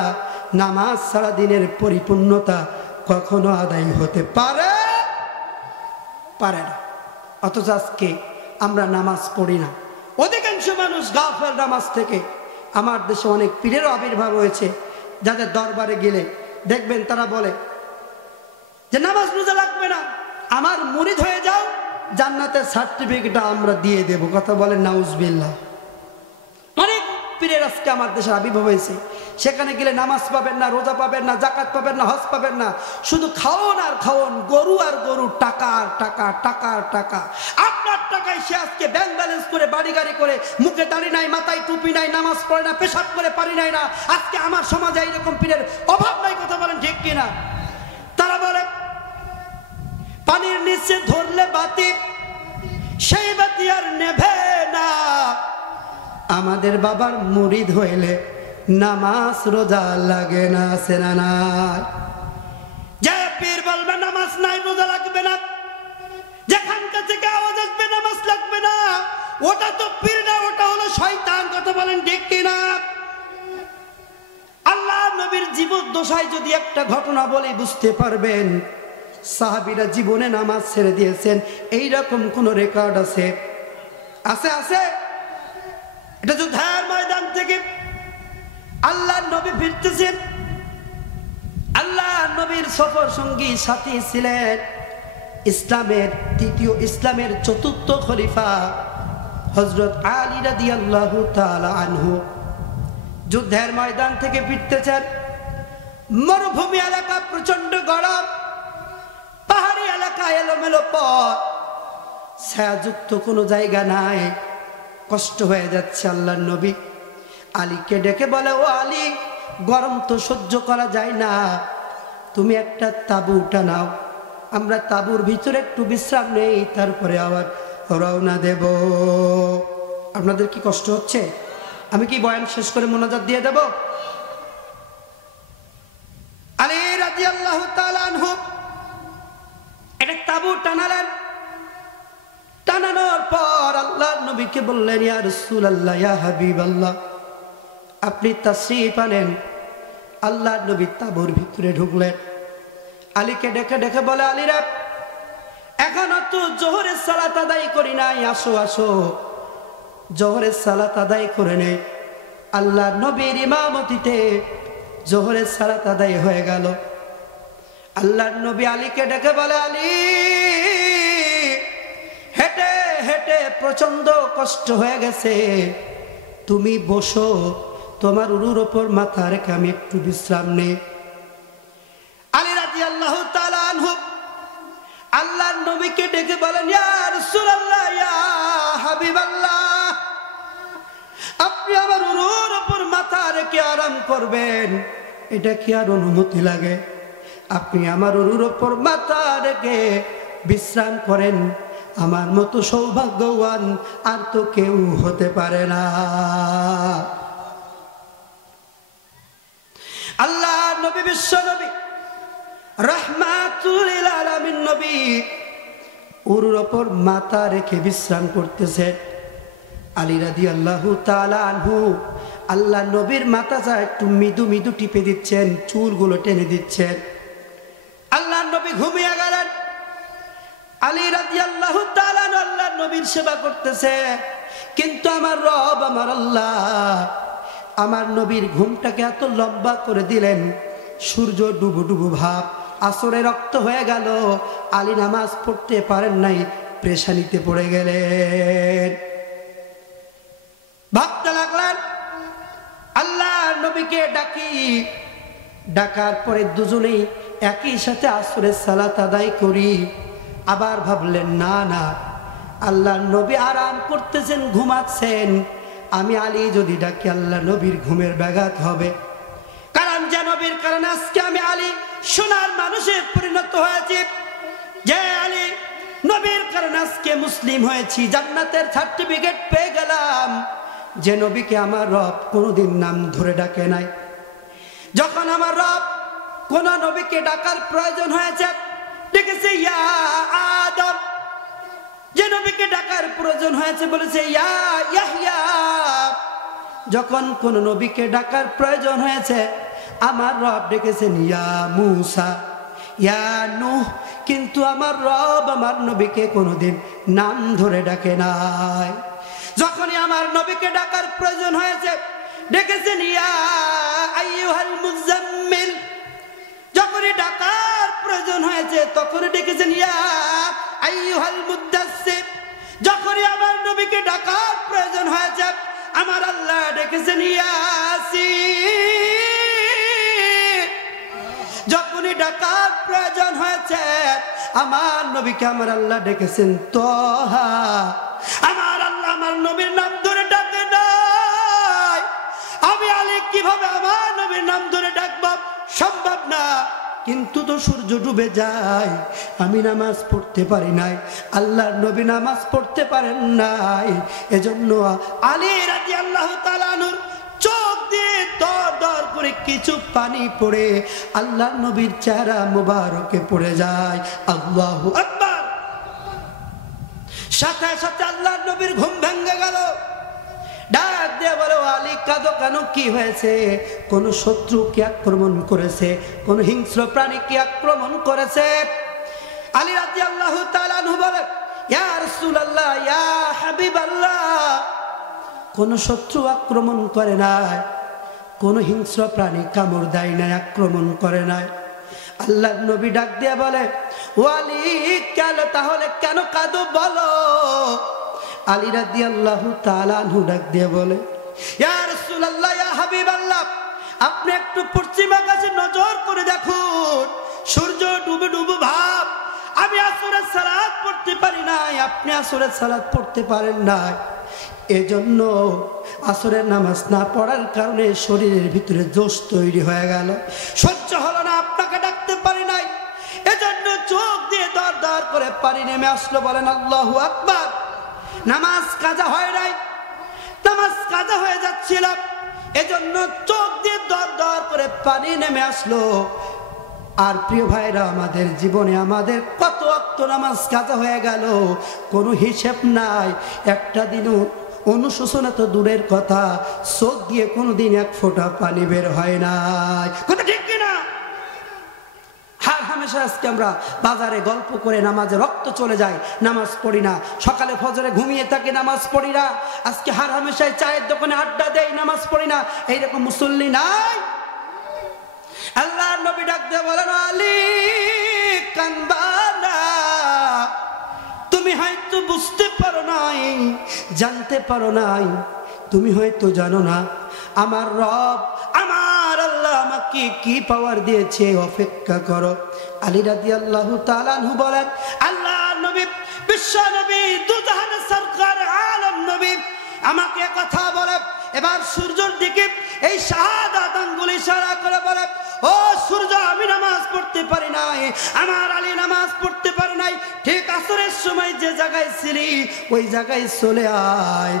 নামাজ সারা দিনের পরিপূর্ণতা কখনো আদায় হতে পারে না। অথচ আজকে আমরা নামাজ পড়ি না, অধিকাংশ মানুষ গাফেল নামাজ থেকে। আমার দেশে অনেক পীরেরও আবির্ভাব হয়েছে, যাদের দরবারে গেলে দেখবেন তারা বলে যে নামাজ রোজা লাগবে না, আমার মুরিদ হয়ে যাও, জান্নাতের সার্টিফিকেট আমরা দিয়ে দেব। কথা বলেন নাউজুবিল্লাহ। অনেক পীরের আজকে আমার দেশে আবির্ভাব হয়েছে, সেখানে গেলে নামাজ পাবেন না, রোজা পাবেন না, জাকাত পাবেন না, হজ পাবেন না, শুধু খাওন আর খাওন, গরু আর গরু, টাকা আর টাকা, টাকা আর টাকা। আপনার টাকায় সে আজকে ব্যাংক ব্যালেন্স করে, বাড়ি গাড়ি করে, মুখে দাড়ি নাই, মাথায় টুপি নাই, নামাজ পড়ে না, পেশাব করে পারি নাই না। আজকে আমার সমাজে এইরকম পীরের অভাব নাই, কথা বলেন ঠিক কিনা? তারা বলে পানির নিচে ধরলে বাতি, সেই বাতি আর নেভে না। আমাদের বাবার মুরিদ হইলে নামাজ রোজা লাগে না, সেনা নাই। যে পীর বলবে নামাজ নাই, রোজা লাগবে না, যেখানকার থেকে আওয়াজ আসবে নামাজ লাগবে না, ওটা তো পীর না, ওটা হলো শয়তান, কথা বলেন ঠিক কিনা? আল্লাহ নবীর জীবদ্দশায় যদি একটা ঘটনা বলে বুঝতে পারবেন, সাহাবীরা জীবনে নামাজ ছেড়ে দিয়েছেন, এইরকম কোন রেকর্ড আছে? আছে? আছে? এটা যুদ্ধের ময়দান থেকে আল্লাহ নবী ফিরতেছেন। আল্লাহ নবীর সফর সঙ্গী সাথী ছিলেন ইসলামের চতুর্থ খলিফা হযরত আলী রাদিয়াল্লাহু তাআলা আনহু। যুদ্ধের ময়দান থেকে ফিরতেছেন, মরুভূমি এলাকা, প্রচন্ড গরম, পাহাড়ি এলাকা, এলোমেলো পথ, ছায়াযুক্ত কোনো জায়গা নাই, কষ্ট হয়ে যাচ্ছে। আল্লাহর নবী আলীকে ডেকে বলে, ও আলী, গরম তো সহ্য করা যায় না, তুমি একটা তাঁবু টানাও, আমরা তাঁবুর ভিতরে একটু বিশ্রাম নেই, তারপরে আবার রওনা দেব। আপনাদের কি কষ্ট হচ্ছে? আমি কি বয়ান শেষ করে মোনাজাত দিয়ে দেব? আলী রাদিয়াল্লাহু তাআলা আনহু একটা তাঁবু টানালেন। টানানোর পর আল্লাহর নবীকে বললেন, ইয়া রাসূলুল্লাহ, ইয়া হাবিবাল্লাহ, আপনি তাশরীফ আনেন। আল্লাহর নবী তাঁবুর ভিতরে ঢুকলেন। আলীকে ডেকে ডেকে বলে, আলী রে, এখনো তো জোহরের সালাত আদায় করি নাই, আসো আসো, জোহরের সালাত আদায় করে নেই। আল্লাহর নবীর ইমামতিতে জোহরের সালাত আদায় হয়ে গেল। আল্লাহর নবী আলীকে ডেকে বলে, আলী, হেঁটে হেঁটে প্রচন্ড কষ্ট হয়ে গেছে, তুমি বসো, তোমার উরুর ওপর মাথা রেখে আমি একটু বিশ্রাম নেই। আলী রাদিয়াল্লাহু তাআলা আনহু আল্লাহর নবীকে ডেকে বলেন, ইয়া রাসূলুল্লাহ, ইয়া হাবিবাল্লাহ, আপনি আমার উরুর ওপর মাথা রেখে আরাম করবেন, এটা কি আর অনুমতি লাগে? আপনি আমার উরুর ওপর মাথা রেখে বিশ্রাম করেন, আমার মতো সৌভাগ্যবান আর তো কেউ হতে পারে না। আল্লাহ নবী, বিশ্ব নবী, রাহমাতুল লিল আলামিন নবী উরুর ওপর মাথা রেখে বিশ্রাম করতেছে। আলী রাদিয়াল্লাহু তাআলা আনহু আল্লাহ নবীর মাথাটা একটু মৃদু মৃদু টিপে দিচ্ছেন, চুলগুলো টেনে দিচ্ছেন। আল্লাহ নবী ঘুমিয়ে গেলেন। আলী রাদিয়াল্লাহু তাআলা আল্লাহ নবীর সেবা করতেছে, কিন্তু আমার রব, আমার আল্লাহ আমার নবীর ঘুমটাকে এত লম্বা করে দিলেন, সূর্য ডুবু ডুবু ভাব, আসরে রক্ত হয়ে গেল, আলী নামাজ পড়তে পারেন নাই, পেরেশানিতে পড়ে গেলেন। ভাবতে লাগলেন, আল্লাহ নবীকে ডাকি। ডাকার পরে দুজনেই একই সাথে আসরের সালাত আদায় করি। আবার ভাবলেন, না না, আল্লাহ নবী আরাম করতেছেন, ঘুমাচ্ছেন, আমি আলী যদি ডাকি আল্লাহ নবীর ঘুমের ব্যাঘাত হবে। কারণ যে নবীর কারণে আজকে আমি আলী সোনার মানুষে পরিণত হয়েছি, যে আলী নবীর কারণে আজকে মুসলিম হয়েছি, জান্নাতের সার্টিফিকেট পেয়ে গেলাম, যে নবীকে আমার রব কোনোদিন নাম ধরে ডাকে নাই। যখন আমার রব কোন নবীকে ডাকার প্রয়োজন হয়েছে, ডেকেছে ইয়া আদম। যে নবীকে ডাকার প্রয়োজন হয়েছে বলেছে ইয়া ইয়াহইয়া। যখন কোন নবীকে ডাকার প্রয়োজন হয়েছে, আমার রব ডেকেছেন ইয়া মূসা, ইয়া নূহ। কিন্তু আমার রব আমার নবীকে কোনোদিন নাম ধরে ডাকে নাই। যখনই আমার নবীকে ডাকার প্রয়োজন হয়েছে, ডেকেছেন ইয়া আইয়ুহাল মুজাম্মিল। যখনই ডাকার প্রয়োজন হয়েছে, তখনই ডেকেছেন ইয়া আইয়ুহাল মুদ্দাসসির। যখনই আমার নবীকে ডাকার প্রয়োজন হয়েছে, আমার আল্লাহ ডেকেছেন ইয়াসিন। যখনই ডাকার প্রয়োজন হয়েছে আমার নবীকে আমার আল্লাহ ডেকেছেন তোহা। আমার আল্লাহ আমার নবীর নাম ধরে ডাকে নাই। আমি আলী কিভাবে আমার নবীর নাম ধরে ডাকব? সম্ভব না। কিন্তু তো সূর্য ডুবে যায়, আমি নামাজ পড়তে পারি নাই, আল্লাহর নবী নামাজ পড়তে পারেন নাই। এজন্য আলী রাদিয়াল্লাহু তাআলা আনহুর চোখ দিয়ে দর দর করে কিছু পানি পড়ে আল্লাহর নবীর চেহারা মুবারকে পড়ে যায়। আল্লাহু আকবার। সাথে সাথে আল্লাহর নবীর ঘুম ভেঙে গেল। ডাক দিয়ে বলো, আলী কাঁদো কেন? কি হয়েছে? কোন শত্রু কি আক্রমণ করেছে? কোন হিংস্র প্রাণী কি আক্রমণ করেছে? আলী রাদিয়াল্লাহু তাআলা আনহু বলে, ইয়া রাসূলুল্লাহ, ইয়া হাবিবাল্লাহ, কোন শত্রু আক্রমণ করে নাই, কোন হিংস্র প্রাণী কামড় দেয় নাই, আক্রমণ করে নাই। আল্লাহর নবী ডাক দিয়ে বলে, ও আলী কেন তাহলে কেন কাঁদো বলো? আলী রাদিয়াল্লাহু তাআলা আনহু ডাক দিয়ে বলে, ইয়া রাসূলুল্লাহ, ইয়া হাবিবাল্লাহ, আপনি একটু পশ্চিম আকাশে নজর করে দেখুন, সূর্য ডুবে ডুবে ভাব। আমি আসরের সালাত পড়তে পারি নাই, আপনি আসরের সালাত পড়তে পারেন নাই। এজন্য আসরের নামাজ না পড়ার কারণে শরীরের ভিতরে জোশ তৈরি হয়ে গেল, সহ্য হলো না, আপনাকে ডাকতে পারি নাই। এজন্য চোখ দিয়ে দর দর করে পানি নেমে আসলো। বলেন আল্লাহু আকবার। নামাজ কাজা হয় নাই, নামাজ কাজা হয়ে যাচ্ছিল, এজন্য চোখ দিয়ে দর দর করে পানি নেমে আসলো। আর প্রিয় ভাইরা, আমাদের জীবনে আমাদের কত ওয়াক্ত নামাজ কাজা হয়ে গেল, কোনো হিসেব নাই। একটা দিনও অনুশোচনা তো দূরের কথা, চোখ দিয়ে কোনোদিন এক ফোঁটা পানি বের হয় নাই। কথা ঠিক কিনা? হার হামেশা আজকে আমরা বাজারে গল্প করে নামাজে রক্ত চলে যায়, নামাজ পড়ি না। সকালে ফজরে ঘুমিয়ে থাকি, নামাজ পড়ি না। আজকে হার হামেশায় চায়ের দোকানে আড্ডা দেয়, নামাজ পড়ি না। এইরকম মুসল্লি নাই। আল্লাহর নবী ডাক দিয়ে বলেন, আলী কান্দবা না, তুমি হয়তো বুঝতে পারো নাই, জানতে পারো নাই, তুমি হয়তো জানো না আমার রব আমার আল্লাহ আমাকে কি পাওয়ার দিয়েছে, অপেক্ষা করো। আলী রাদিয়াল্লাহু তাআলা আনহু বলেন, আল্লাহর নবী, বিশ্ব নবী, দুজাহানের সরকার আলম নবী আমাকে কথা বলে। এবার সূর্যের দিকে এই শাহাদাত আঙ্গুল ইশারা করে বলে, ও সূর্য, আমি নামাজ পড়তে পারি নাই, আমার আলী নামাজ পড়তে পারে নাই, ঠিক আসরের সময় যে জায়গায় ছিলি ওই জায়গায় চলে আয়।